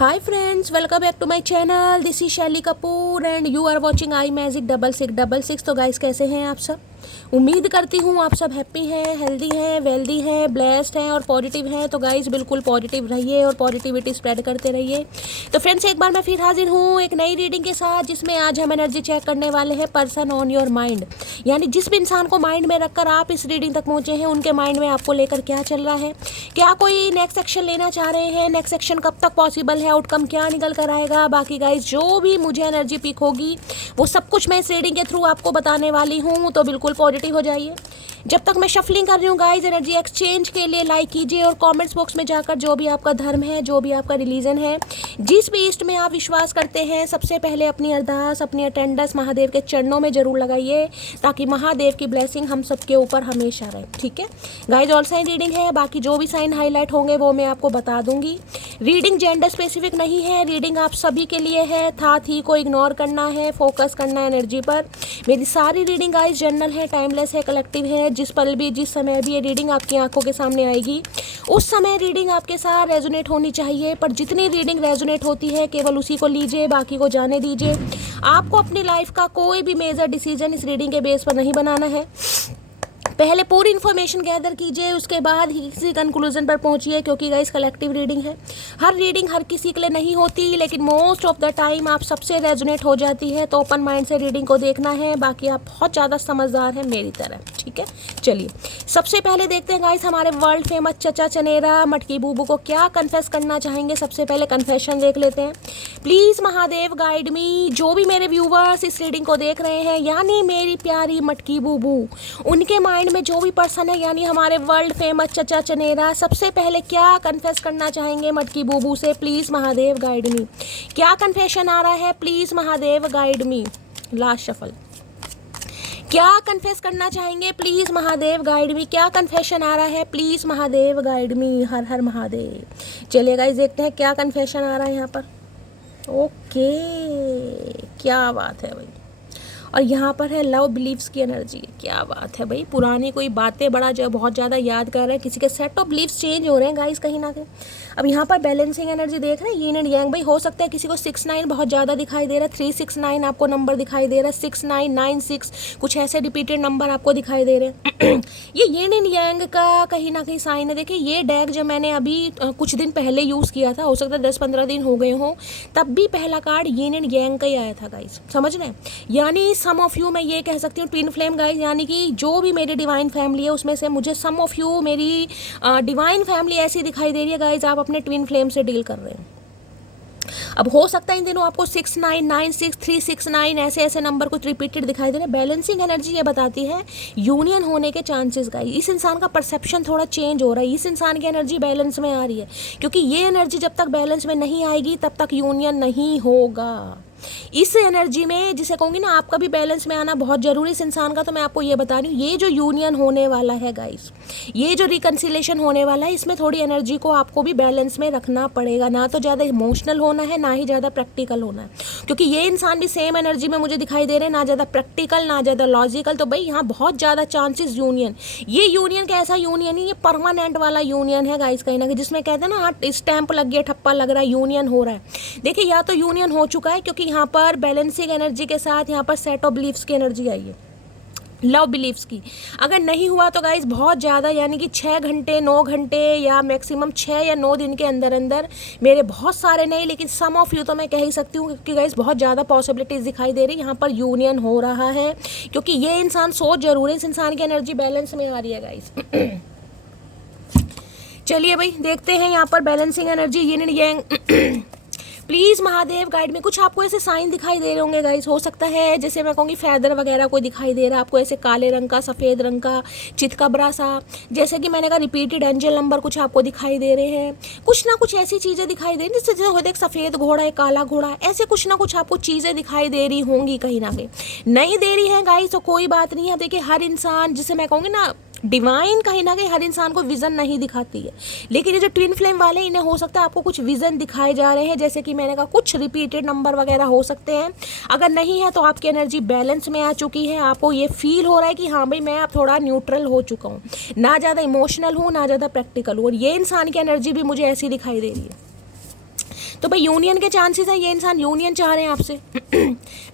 Hi friends, welcome back to my channel. This is शैली Kapoor and you are watching I magic 6666। तो guys कैसे हैं आप सब? उम्मीद करती हूँ आप सब हैप्पी हैं, हेल्दी हैं, वेल्दी हैं, ब्लेस्ड हैं और पॉजिटिव हैं। तो गाइस बिल्कुल पॉजिटिव रहिए और पॉजिटिविटी स्प्रेड करते रहिए। तो फ्रेंड्स एक बार मैं फिर हाजिर हूँ एक नई रीडिंग के साथ, जिसमें आज हम एनर्जी चेक करने वाले हैं पर्सन ऑन योर माइंड। यानी जिस भी इंसान को माइंड में रखकर आप इस रीडिंग तक पहुँचे हैं, उनके माइंड में आपको लेकर क्या चल रहा है, क्या कोई नेक्स्ट एक्शन लेना चाह रहे हैं, नेक्स्ट एक्शन कब तक पॉसिबल है, आउटकम क्या निकल कर आएगा। बाकी गाइस जो भी मुझे एनर्जी पिक होगी वो सब कुछ मैं इस रीडिंग के थ्रू आपको बताने वाली हूँ। तो बिल्कुल पॉजिटिव हो जाइए। जब तक मैं शफलिंग कर रही हूँ गाइस, एनर्जी एक्सचेंज के लिए लाइक कीजिए और कमेंट्स बॉक्स में जाकर जो भी आपका धर्म है, जो भी आपका रिलीजन है, जिस भी ईस्ट में आप विश्वास करते हैं, सबसे पहले अपनी अरदास, अपनी अटेंडेंस महादेव के चरणों में जरूर लगाइए, ताकि महादेव की ब्लेसिंग हम सबके ऊपर हमेशा रहे। ठीक है गाइस, ऑल साइन रीडिंग है, बाकी जो भी साइन हाईलाइट होंगे वो मैं आपको बता दूंगी। रीडिंग जेंडर स्पेसिफिक नहीं है, रीडिंग आप सभी के लिए है। था थी को इग्नोर करना है, फोकस करना है एनर्जी पर। मेरी सारी रीडिंग गाइस जनरल है, टाइमलेस है, कलेक्टिव है। जिस पल भी, जिस समय भी ये रीडिंग आपकी आंखों के सामने आएगी, उस समय रीडिंग आपके साथ रेजोनेट होनी चाहिए। पर जितनी रीडिंग रेजोनेट होती है केवल उसी को लीजिए, बाकी को जाने दीजिए। आपको अपनी लाइफ का कोई भी मेजर डिसीजन इस रीडिंग के बेस पर नहीं बनाना है। पहले पूरी इन्फॉर्मेशन गैदर कीजिए, उसके बाद ही किसी कंक्लूजन पर पहुंचिए, क्योंकि गाइस कलेक्टिव रीडिंग है। हर रीडिंग हर किसी के लिए नहीं होती, लेकिन मोस्ट ऑफ द टाइम आप सबसे रेजोनेट हो जाती है। तो ओपन माइंड से रीडिंग को देखना है। बाकी आप बहुत ज़्यादा समझदार हैं मेरी तरह। ठीक है, चलिए सबसे पहले देखते हैं गाइस हमारे वर्ल्ड फेमस चचा चनेरा मटकी बूबू को क्या कन्फेस करना चाहेंगे। सबसे पहले कन्फेशन देख लेते हैं। प्लीज़ महादेव गाइड मी। जो भी मेरे व्यूवर्स इस रीडिंग को देख रहे हैं, यानी मेरी प्यारी मटकी बूबू, उनके माइंड में जो भी पर्सन है, यानी हमारे वर्ल्ड फेमस चचा चनेरा, सबसे पहले क्या कन्फेस करना चाहेंगे मटकी बूबू से। Please Mahadev guide me. क्या कन्फेशन आ रहा है? Please Mahadev guide me. Last shuffle. क्या कन्फेस करना चाहेंगे? Please Mahadev guide me. क्या कन्फेशन आ रहा है? Please Mahadev guide me. Har Har Mahadev. चलिए गाइस देखते हैं क्या कन्फेशन आ रहा है यहाँ पर। ओके, क्या बात है भाई। और यहाँ पर है लव बिलीव्स की एनर्जी। क्या बात है भाई, पुरानी कोई बातें बड़ा जो बहुत ज़्यादा याद कर रहे हैं, किसी के सेट ऑफ बिलीव्स चेंज हो रहे हैं गाइस कहीं ना कहीं। अब यहाँ पर बैलेंसिंग एनर्जी देख रहे हैं, यीन एंड यांग। भाई हो सकता है किसी को 6-9 बहुत ज़्यादा दिखाई दे रहा है, 3-6-9 आपको नंबर दिखाई दे रहा है, 6-9-9-6 कुछ ऐसे रिपीटेड नंबर आपको दिखाई दे रहे हैं। ये यीन एंड यांग का कहीं ना कहीं साइन है। देखिए ये डेक जब मैंने अभी कुछ दिन पहले यूज़ किया था, हो सकता है 10-15 दिन हो गए हों, तब भी पहला कार्ड यीन एंड यांग का ही आया था गाइस, समझ रहे हैं। यानी सम ऑफ यू, मैं ये कह सकती हूँ ट्विन फ्लेम गाइस, यानी कि जो भी मेरी डिवाइन फैमिली है उसमें से मुझे सम ऑफ यू, मेरी डिवाइन फैमिली ऐसी दिखाई दे रही है गाइस, आप अपने ट्विन फ्लेम से डील कर रहे हैं। अब हो सकता है इन दिनों आपको 6-9-9-6 3-6-9 ऐसे ऐसे नंबर कुछ रिपीटेड दिखाई दे रहे हैं। बैलेंसिंग एनर्जी ये बताती है यूनियन होने के चांसेस गाइस। इस इंसान का परसेप्शन थोड़ा चेंज हो रहा है, इस इंसान की एनर्जी बैलेंस में आ रही है, क्योंकि ये एनर्जी जब तक बैलेंस में नहीं आएगी तब तक यूनियन नहीं होगा। इस एनर्जी में, जिसे कहूँगी ना, आपका भी बैलेंस में आना बहुत जरूरी इस इंसान का। तो मैं आपको ये बता रही हूँ, ये जो यूनियन होने वाला है गाइस, ये जो रिकन्सिलेशन होने वाला है, इसमें थोड़ी एनर्जी को आपको भी बैलेंस में रखना पड़ेगा। ना तो ज़्यादा इमोशनल होना है, ना ही ज़्यादा प्रैक्टिकल होना है, क्योंकि ये इंसान भी सेम एनर्जी में मुझे दिखाई दे रहे हैं, ना ज़्यादा प्रैक्टिकल ना ज़्यादा लॉजिकल। तो भाई यहाँ बहुत ज़्यादा चांसेस यूनियन, ये यूनियन कैसा यूनियन है, ये परमानेंट वाला यूनियन है गाइस कहीं ना कहीं, जिसमें कहते हैं ना हाँ स्टैंप लग गया, ठप्पा लग रहा है, यूनियन हो रहा है। देखिए या तो यूनियन हो चुका है, क्योंकि यहाँ पर बैलेंसिंग एनर्जी के साथ यहाँ पर सेट ऑफ बिलीफ्स की एनर्जी आई है, लव बिलीफ्स की। अगर नहीं हुआ तो गाइस बहुत ज़्यादा, यानी कि 6 घंटे 9 घंटे या मैक्सिमम 6 या 9 दिन के अंदर अंदर, मेरे बहुत सारे नहीं लेकिन सम ऑफ यू तो मैं कह ही सकती हूँ, क्योंकि गाइस बहुत ज़्यादा पॉसिबिलिटीज़ दिखाई दे रही है। यहाँ पर यूनियन हो रहा है, क्योंकि ये इंसान सोच जरूर है, इस इंसान की एनर्जी बैलेंस में आ रही है गाइस। चलिए भाई देखते हैं यहाँ पर balancing energy yin and yang. Please Mahadev guide में। कुछ आपको ऐसे साइन दिखाई दे रहे होंगे गाइस, हो सकता है जैसे मैं कहूँगी फैदर वगैरह कोई दिखाई दे रहा है आपको, ऐसे काले रंग का, सफ़ेद रंग का, चितकबरा सा, जैसे कि मैंने कहा रिपीटेड एंजल नंबर कुछ आपको दिखाई दे रहे हैं। कुछ ना कुछ ऐसी चीज़ें दिखाई दे रही, जैसे होते एक सफ़ेद घोड़ा, एक काला घोड़ा, ऐसे कुछ ना कुछ आपको चीज़ें दिखाई दे रही होंगी कहीं ना कहीं। नहीं दे रही हैं गाइस तो कोई बात नहीं है। देखिए हर इंसान, जिसे मैं कहूँगी ना डिवाइन, कहीं ना कहीं हर इंसान को विज़न नहीं दिखाती है, लेकिन ये जो ट्विन फ्लेम वाले, इन्हें हो सकता है आपको कुछ विज़न दिखाए जा रहे हैं, जैसे कि मैंने कहा कुछ रिपीटेड नंबर वगैरह हो सकते हैं। अगर नहीं है तो आपकी एनर्जी बैलेंस में आ चुकी है, आपको ये फील हो रहा है कि हाँ भाई मैं अब थोड़ा न्यूट्रल हो चुका हूँ, ना ज़्यादा इमोशनल हूँ ना ज़्यादा प्रैक्टिकल हूँ, और ये इंसान की एनर्जी भी मुझे ऐसी दिखाई दे रही है। तो भाई यूनियन के चांसेस है, ये इंसान यूनियन चाह रहे हैं आपसे।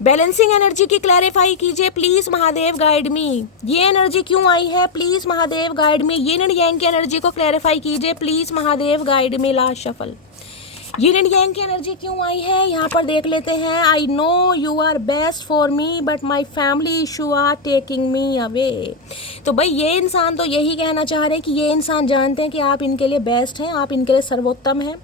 बैलेंसिंग एनर्जी की क्लैरिफाई कीजिए प्लीज महादेव गाइड मी। ये एनर्जी क्यों आई है please Mahadev guide me. Yin and yang की एनर्जी को क्लैरिफाई कीजिए please Mahadev guide me. Last shuffle. Yin and yang की एनर्जी क्यों आई है यहाँ पर देख लेते हैं। I know you are best for me but my family issue are taking me away. तो भाई ये इंसान तो यही कहना चाह रहे हैं कि ये इंसान जानते हैं कि आप इनके लिए बेस्ट हैं, आप इनके लिए सर्वोत्तम हैं,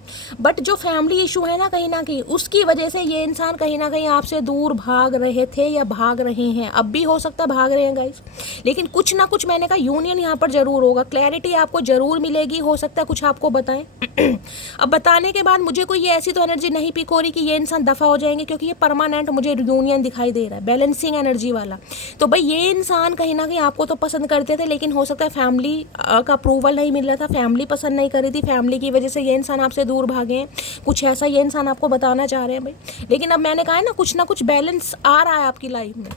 बट जो फैमिली इशू है ना कहीं उसकी वजह से ये इंसान कहीं ना कहीं आपसे दूर भाग रहे थे या भाग रहे हैं। अब भी हो सकता है भाग रहे हैं गाइस, लेकिन कुछ ना कुछ मैंने कहा यूनियन यहाँ पर जरूर होगा। क्लैरिटी आपको जरूर मिलेगी, हो सकता है कुछ आपको बताएं। अब बताने के बाद मुझे कोई ये ऐसी तो एनर्जी नहीं पिक हो रही कि ये इंसान दफा हो जाएंगे, क्योंकि ये परमानेंट मुझे यूनियन दिखाई दे रहा है, बैलेंसिंग एनर्जी वाला। तो भाई ये इंसान कहीं ना कहीं आपको तो पसंद करते थे, लेकिन हो सकता है फैमिली का अप्रूवल नहीं मिल रहा था, फैमिली पसंद नहीं कर रही थी, फैमिली की वजह से ये इंसान आपसे दूर भागे हैं। कुछ ऐसा ये इंसान आपको बताना चाह रहे हैं भाई। लेकिन अब मैंने कहा है ना कुछ बैलेंस आ रहा है आपकी लाइफ में।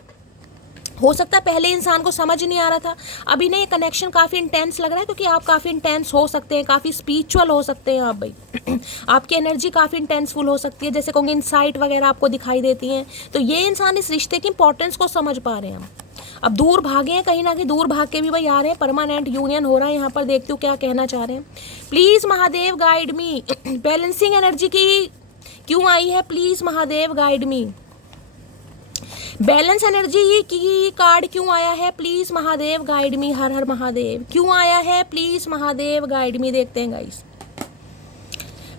हो सकता है पहले इंसान को समझ नहीं आ रहा था, अभी नहीं, ये कनेक्शन काफ़ी इंटेंस लग रहा है, क्योंकि आप काफ़ी इंटेंस हो सकते हैं, काफ़ी स्पिरिचुअल हो सकते हैं आप भाई। आपकी एनर्जी काफ़ी इंटेंसफुल हो सकती है, जैसे कहूँगी इनसाइट वगैरह आपको दिखाई देती हैं। तो ये इंसान इस रिश्ते की इंपॉर्टेंस को समझ पा रहे हैं हम। अब दूर भागे हैं, कहीं ना कहीं दूर भाग के भी भाई आ रहे हैं, परमानेंट यूनियन हो रहा है यहाँ पर। देखती हूँ क्या कहना चाह रहे हैं। Please Mahadev guide me. Balancing energy की क्यों आई है please Mahadev guide me. Balance energy की कार्ड क्यों आया है please Mahadev guide me. Har Har Mahadev क्यों आया है प्लीज महादेव गाइड मी। देखते हैं गाइस,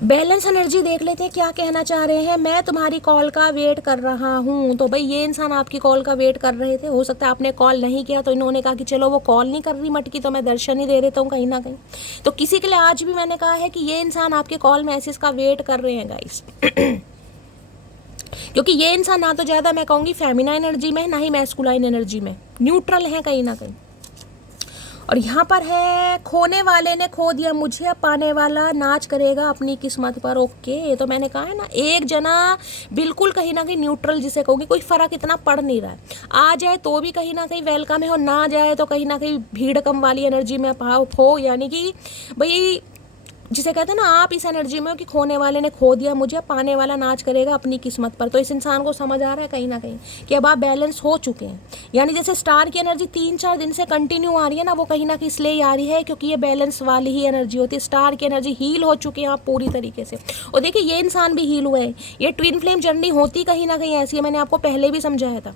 बैलेंस एनर्जी देख लेते हैं क्या कहना चाह रहे हैं। मैं तुम्हारी कॉल का वेट कर रहा हूँ। तो भाई ये इंसान आपकी कॉल का वेट कर रहे थे, हो सकता है आपने कॉल नहीं किया तो इन्होंने कहा कि चलो वो कॉल नहीं कर रही मटकी तो मैं दर्शन ही दे देता हूँ कहीं ना कहीं। तो किसी के लिए आज भी मैंने कहा है कि ये इंसान आपके कॉल मैसेज का वेट कर रहे हैं गाइस। क्योंकि ये इंसान ना तो ज़्यादा मैं कहूँगी फेमिनाइन एनर्जी में, ना ही मैस्कुलाइन एनर्जी में, न्यूट्रल है कहीं ना कहीं। और यहाँ पर है खोने वाले ने खो दिया मुझे, अब पाने वाला नाच करेगा अपनी किस्मत पर। ओके, तो मैंने कहा है ना एक जना बिल्कुल कहीं ना कहीं न्यूट्रल, जिसे कहूँगी कोई फ़र्क इतना पड़ नहीं रहा है। आ जाए तो भी कहीं ना कहीं वेलकम है, और ना जाए तो कहीं ना कहीं भीड़ कम वाली एनर्जी में आप हो, यानी कि भाई जिसे कहते हैं ना आप इस एनर्जी में हो कि खोने वाले ने खो दिया मुझे, पाने वाला नाच करेगा अपनी किस्मत पर। तो इस इंसान को समझ आ रहा है कहीं ना कहीं कि अब आप बैलेंस हो चुके हैं। यानी जैसे स्टार की एनर्जी 3-4 दिन से कंटिन्यू आ रही है ना, वो कहीं ना कहीं इसलिए आ रही है क्योंकि ये बैलेंस वाली ही एनर्जी होती है। स्टार की एनर्जी हील हो चुके हैं आप पूरी तरीके से। और देखिए ये इंसान भी हील हुए हैं। ये ट्विन फ्लेम जर्नी होती कहीं ना कहीं ऐसी है, मैंने आपको पहले भी समझाया था।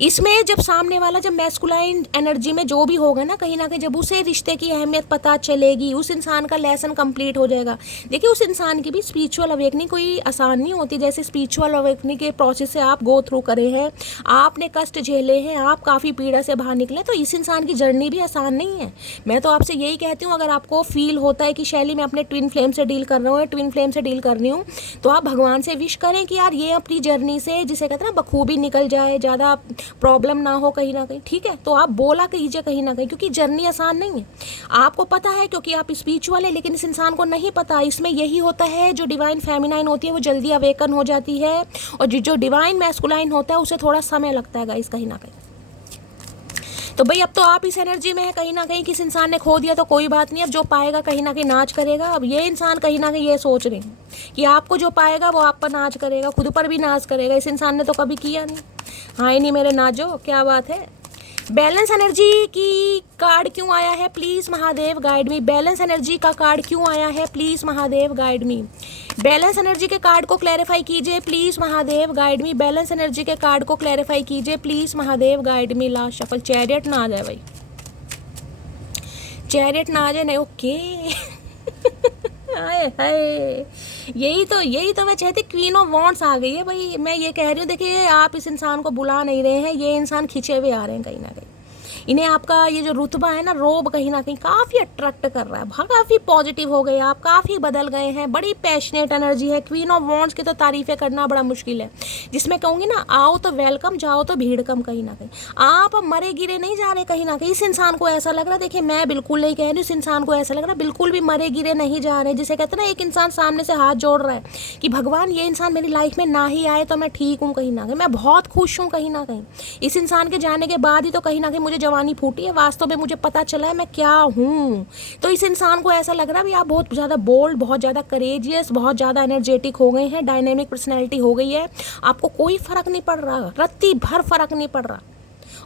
इसमें जब सामने वाला जब मैस्कुलाइन एनर्जी में जो भी होगा ना कहीं जब उसे रिश्ते की अहमियत पता चलेगी, उस इंसान का लेसन कंप्लीट हो जाएगा। देखिए उस इंसान की भी स्पिरिचुअल अवेकनिंग कोई आसान नहीं होती। जैसे स्पिरिचुअल अवेकनिंग के प्रोसेस से आप गो थ्रू करे हैं, आपने कष्ट झेले हैं, आप काफ़ी पीड़ा से बाहर निकले, तो इस इंसान की जर्नी भी आसान नहीं है। मैं तो आपसे यही कहती हूँ, अगर आपको फील होता है कि शैली मैं अपने ट्विन फ्लेम से डील कर रहा हूँ, ट्विन फ्लेम से डील कर रही हूँ, तो आप भगवान से विश करें कि यार ये अपनी जर्नी से जिसे कहते हैं ना बखूबी निकल जाए, ज़्यादा प्रॉब्लम ना हो कहीं ना कहीं। ठीक है, तो आप बोला कीजिए कहीं ना कहीं, क्योंकि जर्नी आसान नहीं है। आपको पता है क्योंकि आप स्पिरिचुअल है, लेकिन इस इंसान को नहीं पता। इसमें यही होता है जो डिवाइन फेमिनाइन होती है वो जल्दी अवेकन हो जाती है, और जो डिवाइन मैस्कुलाइन होता है उसे थोड़ा समय लगता है गाइस कहीं ना कहीं। तो भाई अब तो आप इस एनर्जी में है कहीं ना कहीं, किस इंसान ने खो दिया तो कोई बात नहीं, अब जो पाएगा कहीं ना कहीं नाच करेगा। अब ये इंसान कहीं ना कहीं ये सोच रहे हैं कि आपको जो पाएगा वो आप पर नाच करेगा, खुद पर भी नाच करेगा। इस इंसान ने तो कभी किया नहीं। हाँ ही नहीं मेरे नाजो, क्या बात है। बैलेंस एनर्जी की कार्ड क्यों आया है please Mahadev guide me. Balance energy का कार्ड क्यों आया है please Mahadev guide me. Balance energy के कार्ड को क्लैरिफाई कीजिए please Mahadev guide me. Balance energy के कार्ड को क्लैरिफाई कीजिए please Mahadev guide me. Last shuffle, chariot ना आ जाए भाई, चैरियट ना आ जाए नहीं। ओके हाय हाय, यही तो मैं चाहती, क्वीन ऑफ वॉन्ड्स आ गई है भाई। मैं ये कह रही हूँ, देखिए आप इस इंसान को बुला नहीं रहे हैं, ये इंसान खिंचे हुए आ रहे हैं कहीं ना कहीं। इन्हें आपका ये जो रुतबा है ना, रोब कहीं ना कहीं काफ़ी अट्रैक्ट कर रहा है। काफ़ी पॉजिटिव हो गए आप, काफ़ी बदल गए हैं, बड़ी पैशनेट एनर्जी है। क्वीन ऑफ वॉन्ड्स की तो तारीफ़ें करना बड़ा मुश्किल है, जिसमें कहूँगी ना आओ तो वेलकम, जाओ तो भीड़ कम कहीं ना कहीं। आप मरे गिरे नहीं जा रहे कहीं ना कहीं। इस इंसान को ऐसा लग रहा है, देखिए मैं बिल्कुल नहीं कह रही, इस इंसान को ऐसा लग रहा है बिल्कुल भी मरे गिरे नहीं जा रहे। जिसे कहते हैं ना एक इंसान सामने से हाथ जोड़ रहा है कि भगवान ये इंसान मेरी लाइफ में ना ही आए तो मैं ठीक हूँ कहीं ना कहीं, मैं बहुत खुश हूँ कहीं ना कहीं। इस इंसान के जाने के बाद ही तो कहीं ना कहीं मुझे जवानी जवानी फूटी है, वास्तव में मुझे पता चला है मैं क्या हूँ। तो इस इंसान को ऐसा लग रहा है भाई आप बहुत ज़्यादा बोल्ड, बहुत ज़्यादा करेजियस, बहुत ज़्यादा एनर्जेटिक हो गए हैं, डायनेमिक पर्सनैलिटी हो गई है, आपको कोई फ़र्क नहीं पड़ रहा, रत्ती भर फ़र्क नहीं पड़ रहा।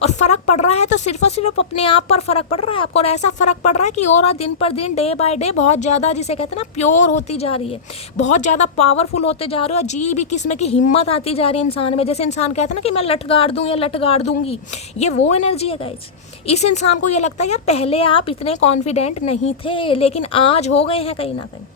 और फ़र्क पड़ रहा है तो सिर्फ और सिर्फ अपने आप पर फ़र्क पड़ रहा है आपको, और ऐसा फ़र्क पड़ रहा है कि और दिन पर दिन, डे बाय डे बहुत ज़्यादा, जिसे कहते हैं ना, प्योर होती जा रही है, बहुत ज़्यादा पावरफुल होते जा रहे हो, अजीब ही किस्म की हिम्मत आती जा रही है इंसान में। जैसे इंसान कहता है ना कि मैं लठ गाड़ दूँ या लठ गाड़ दूँगी, ये वो एनर्जी है गाइस। इस इंसान को ये लगता है यार पहले आप इतने कॉन्फिडेंट नहीं थे, लेकिन आज हो गए हैं कहीं ना कहीं।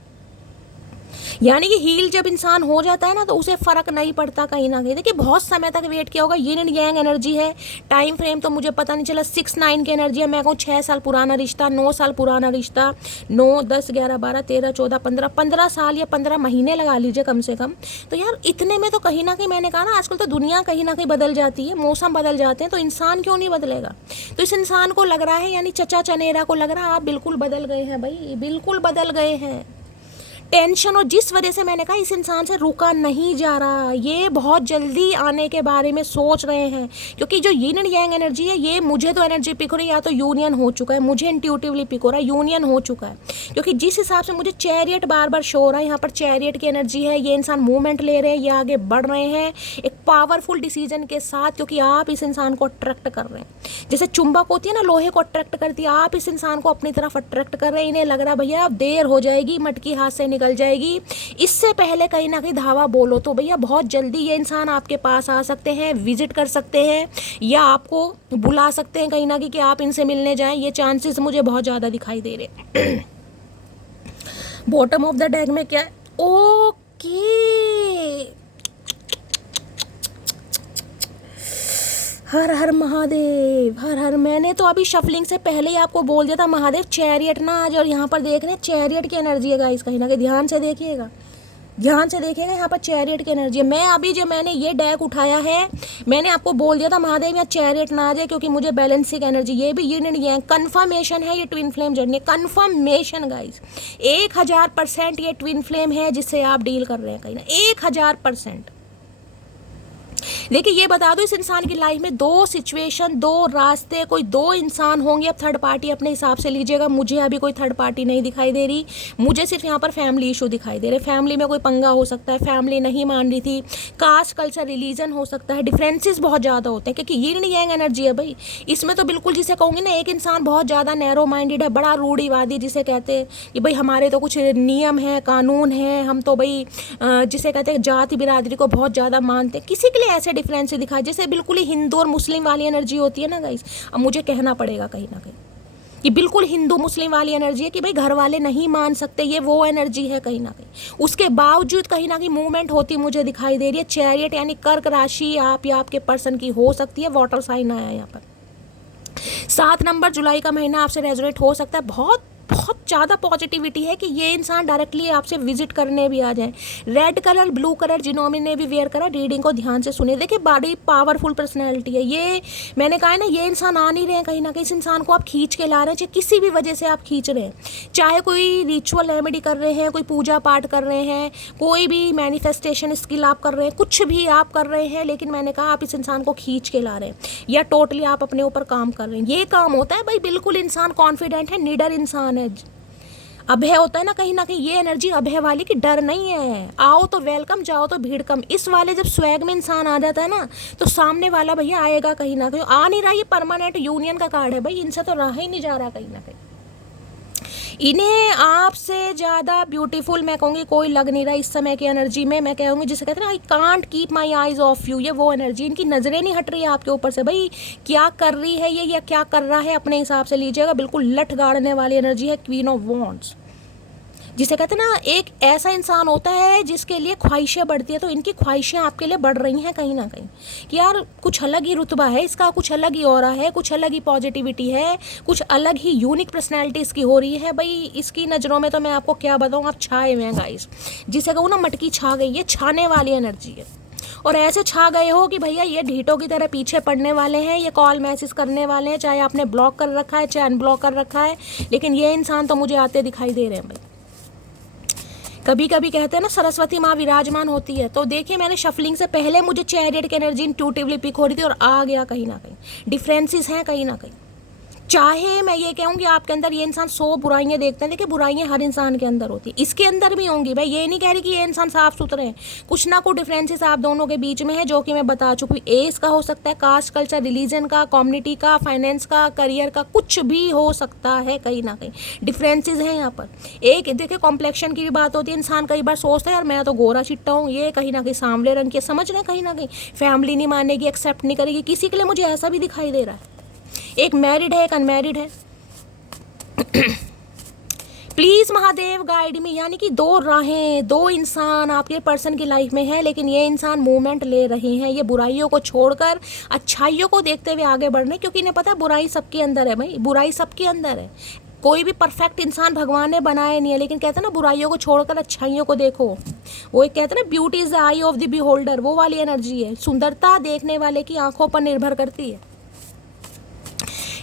यानी कि हील जब इंसान हो जाता है ना तो उसे फ़र्क नहीं पड़ता कहीं ना कहीं। देखिए बहुत समय तक वेट किया होगा, यिन एंड यांग एनर्जी है, टाइम फ्रेम तो मुझे पता नहीं चला, 6-9 की एनर्जी है। मैं कहूँ 6 साल पुराना रिश्ता, 9 साल पुराना रिश्ता, 9, 10, 11, 12, 13, 14, 15 साल या 15 महीने लगा लीजिए कम से कम। तो यार इतने में तो कहीं ना कहीं, मैंने कहा ना आजकल तो दुनिया कहीं ना कहीं बदल जाती है, मौसम बदल जाते हैं, तो इंसान क्यों नहीं बदलेगा। तो इस इंसान को लग रहा है, यानी चचा चनेरा को लग रहा है आप बिल्कुल बदल गए हैं भाई, बिल्कुल बदल गए हैं। टेंशन, और जिस वजह से मैंने कहा इस इंसान से रुका नहीं जा रहा, ये बहुत जल्दी आने के बारे में सोच रहे हैं, क्योंकि जो यिन एंड यांग एनर्जी है, ये मुझे तो एनर्जी पिक हो रही है, या तो यूनियन हो चुका है, मुझे इंट्यूटिवली पिक हो रहा है यूनियन हो चुका है, क्योंकि जिस हिसाब से मुझे चैरियट बार बार शो हो रहा है, यहाँ पर चैरियट की एनर्जी है, ये इंसान मूवमेंट ले रहे हैं, ये आगे बढ़ रहे हैं एक पावरफुल डिसीजन के साथ, क्योंकि आप इस इंसान को अट्रैक्ट कर रहे हैं। जैसे चुंबक होती है ना, लोहे को अट्रैक्ट करती है, आप इस इंसान को अपनी तरफ अट्रैक्ट कर रहे हैं। इन्हें लग रहा है भैया अब देर हो जाएगी, मटकी हाथ से निकल जाएगी, इससे पहले कहीं ना कहीं धावा बोलो, तो भैया बहुत जल्दी ये इंसान आपके पास आ सकते हैं, विजिट कर सकते हैं, या आपको बुला सकते हैं कहीं ना कहीं कि आप इनसे मिलने जाएं। ये चांसेस मुझे बहुत ज़्यादा दिखाई दे रहे। बॉटम ऑफ द डेक में क्या है? ओके, हर हर महादेव, हर हर। मैंने तो अभी शफलिंग से पहले ही आपको बोल दिया था महादेव चैरियट ना आज, और यहाँ पर देख रहे हैं चैरियट की एनर्जी है गाइस, कहीं ना कहीं ध्यान से देखिएगा, ध्यान से देखिएगा, यहाँ पर चैरियट की एनर्जी है। मैं अभी जो मैंने ये डेक उठाया है, मैंने आपको बोल दिया था महादेव यहाँ चैरियट ना आ जाए, क्योंकि मुझे बैलेंसिंग एनर्जी, ये भी यिन एंड यांग कन्फर्मेशन है, ये twin flame journey confirmation guys, 1000% ये ट्विन फ्लेम है जिससे आप डील कर रहे हैं कहीं ना, 1000%। देखिए ये बता दो, इस इंसान की लाइफ में 2 सिचुएशन, 2 रास्ते, कोई 2 इंसान होंगे। अब थर्ड पार्टी अपने हिसाब से लीजिएगा, मुझे अभी कोई थर्ड पार्टी नहीं दिखाई दे रही, मुझे सिर्फ यहाँ पर फैमिली इशू दिखाई दे रहे। फैमिली में कोई पंगा हो सकता है, फैमिली नहीं मान रही थी, कास्ट कल्चर रिलीजन हो सकता है, डिफरेंसेस बहुत ज़्यादा होते हैं, क्योंकि यिन एंड यांग एनर्जी है भाई। इसमें तो बिल्कुल जिसे कहूँगी ना, एक इंसान बहुत ज़्यादा नैरो माइंडेड है, बड़ा रूढ़िवादी, जिसे कहते हैं कि भाई हमारे तो कुछ नियम है, कानून है, हम तो भाई जिसे कहते हैं जाति बिरादरी को बहुत ज़्यादा मानते हैं। किसी के लिए ऐसे डिफरेंस दिखाई, जैसे बिल्कुल ही हिंदू और मुस्लिम वाली एनर्जी होती है ना गाइस। अब मुझे कहना पड़ेगा कहीं ना कहीं कि बिल्कुल हिंदू मुस्लिम वाली एनर्जी है कि भाई घर वाले नहीं मान सकते, ये वो एनर्जी है कहीं ना कहीं। उसके बावजूद कहीं ना कहीं मूवमेंट होती मुझे दिखाई दे रही है। चैरियट यानी कर्क राशि आप या आपके पर्सन की हो सकती है, वाटर साइन आया यहाँ पर। 7 नंबर जुलाई का महीना आपसे रेजोनेट हो सकता है, बहुत ज़्यादा पॉजिटिविटी है कि ये इंसान डायरेक्टली आपसे विजिट करने भी आ जाए। रेड कलर, ब्लू कलर जिन्होंने भी वेयर करा, रीडिंग को ध्यान से सुने। देखिए बड़ी पावरफुल पर्सनैलिटी है ये, मैंने कहा है ना, ये इंसान आ नहीं रहे हैं कहीं ना कहीं, इस इंसान को आप खींच के ला रहे हैं, चाहे किसी भी वजह से आप खींच रहे हैं, चाहे कोई रिचुअल रेमेडी कर रहे हैं, कोई पूजा पाठ कर रहे हैं, कोई भी मैनिफेस्टेशन स्किल आप कर रहे हैं, कुछ भी आप कर रहे हैं, लेकिन मैंने कहा आप इस इंसान को खींच के ला रहे हैं, या टोटली आप अपने ऊपर काम कर रहे हैं। ये काम होता है भाई, बिल्कुल इंसान कॉन्फिडेंट है, निडर इंसान है, अभय होता है ना कहीं ये एनर्जी अभय वाली की डर नहीं है, आओ तो वेलकम, जाओ तो भीड़ कम। इस वाले जब स्वैग में इंसान आ जाता है ना, तो सामने वाला भैया आएगा कहीं ना कहीं, आ नहीं रहा, ये परमानेंट यूनियन का कार्ड है भाई, इनसे तो रहा ही नहीं जा रहा कहीं ना कहीं। इन्हें आपसे ज़्यादा ब्यूटीफुल मैं कहूँगी कोई लग नहीं रहा इस समय की एनर्जी में। मैं कहूँगी जिसे कहते हैं ना, I can't keep my eyes of you, ये वो एनर्जी, इनकी नज़रें नहीं हट रही है आपके ऊपर से। भाई क्या कर रही है ये, या क्या कर रहा है, अपने हिसाब से लीजिएगा। बिल्कुल लठ गाड़ने वाली एनर्जी है, क्वीन ऑफ वॉन्ड्स, जिसे कहते हैं ना, एक ऐसा इंसान होता है जिसके लिए ख्वाहिशें बढ़ती है, तो इनकी ख्वाहिशें आपके लिए बढ़ रही हैं कहीं ना कहीं, कि यार कुछ अलग ही रुतबा है इसका, कुछ अलग ही ऑरा है, कुछ अलग ही पॉजिटिविटी है, कुछ अलग ही यूनिक पर्सनैलिटी इसकी हो रही है। भाई इसकी नज़रों में तो मैं आपको क्या बताऊँ, आप छाए हुए हैं गाइस, जिसे कहूँ ना मटकी छा गई है, छाने वाली एनर्जी है। और ऐसे छा गए हो कि भैया ये ढीठों की तरह पीछे पड़ने वाले हैं, ये कॉल मैसेज करने वाले हैं, चाहे आपने ब्लॉक कर रखा है चाहे अनब्लॉक कर रखा है, लेकिन ये इंसान तो मुझे आते दिखाई दे रहे हैं भाई। कभी कभी कहते हैं ना सरस्वती माँ विराजमान होती है, तो देखिए मैंने शफलिंग से पहले मुझे चैरियट की एनर्जी इंट्यूटिवली पिक हो रही थी और आ गया कहीं ना कहीं, डिफरेंसेस हैं कहीं ना कहीं। चाहे मैं ये कहूँ कि आपके अंदर ये इंसान 100 बुराइयां देखते हैं, देखिए बुराइयां हर इंसान के अंदर होती है, इसके अंदर भी होंगी भाई, ये नहीं कह रही कि ये इंसान साफ सुथरे हैं, कुछ ना कुछ डिफरेंसेस आप दोनों के बीच में है, जो कि मैं बता चुकी हूँ। एज का हो सकता है, कास्ट, कल्चर, रिलीजन का, कम्युनिटी का, फाइनेंस का, करियर का, कुछ भी हो सकता है, कहीं ना कहीं डिफरेंसेस हैं यहाँ पर। एक देखिए कॉम्प्लेक्शन की भी बात होती है, इंसान कई बार सोचता है यार मैं तो गोरा चिट्टा हूँ, ये कहीं ना कहीं सांवले रंग के, समझ रहे हैं, कहीं ना कहीं फैमिली नहीं मानेगी, एक्सेप्ट नहीं करेगी, किसी के लिए मुझे ऐसा भी दिखाई दे रहा है। एक मैरिड है, एक अनमैरिड है। प्लीज महादेव गाइड में, यानी कि दो राहें, दो इंसान आपके पर्सन की लाइफ में है, लेकिन ये इंसान मूवमेंट ले रहे हैं, ये बुराइयों को छोड़कर अच्छाइयों को देखते हुए आगे बढ़ रहे हैं, क्योंकि इन्हें पता है बुराई सबके अंदर है भाई, बुराई सबके अंदर है, कोई भी परफेक्ट इंसान भगवान ने बनाया नहीं है, लेकिन कहते हैं ना बुराइयों को छोड़कर अच्छाइयों को देखो, वो एक कहते हैं ना beauty is the I of the beholder, वो वाली एनर्जी है, सुंदरता देखने वाले की आंखों पर निर्भर करती है।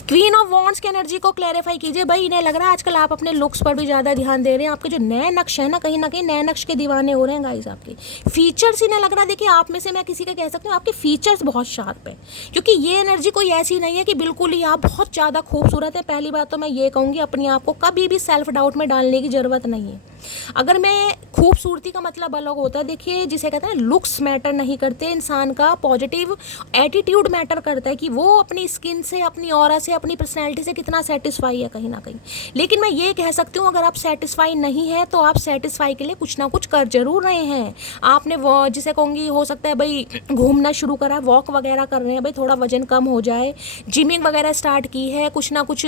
क्वीन ऑफ वॉन्ड्स की एनर्जी को क्लैरिफाई कीजिए भाई, इन्हें लग रहा है आजकल आप अपने लुक्स पर भी ज़्यादा ध्यान दे रहे हैं, आपके जो नए नक्श है ना, कहीं ना कहीं नए नक्श के दीवाने हो रहे हैं गाइस, आपके फीचर्स इन्हें लग रहा है, देखिए आप में से मैं किसी का कह सकती हूँ आपके फीचर्स बहुत शार्प है, क्योंकि ये एनर्जी कोई ऐसी नहीं है कि बिल्कुल ही आप बहुत ज़्यादा खूबसूरत है। पहली बात तो मैं ये कहूँगी अपने आप को कभी भी सेल्फ डाउट में डालने की ज़रूरत नहीं है। अगर मैं खूबसूरती का मतलब अलग होता है, देखिए जिसे कहते हैं लुक्स मैटर नहीं करते, इंसान का पॉजिटिव एटीट्यूड मैटर करता है कि वो अपनी स्किन से, अपनी ऑरा से, अपनी पर्सनैलिटी से कितना सेटिस्फाई है कहीं ना कहीं। लेकिन मैं ये कह सकती हूँ अगर आप सेटिस्फाई नहीं है तो आप सेटिस्फाई के लिए कुछ ना कुछ कर जरूर रहे हैं। आपने वो जिसे कहूँगी हो सकता है भाई घूमना शुरू करा, वॉक वगैरह कर रहे हैं भाई, थोड़ा वजन कम हो जाए, जिमिंग वगैरह स्टार्ट की है, कुछ ना कुछ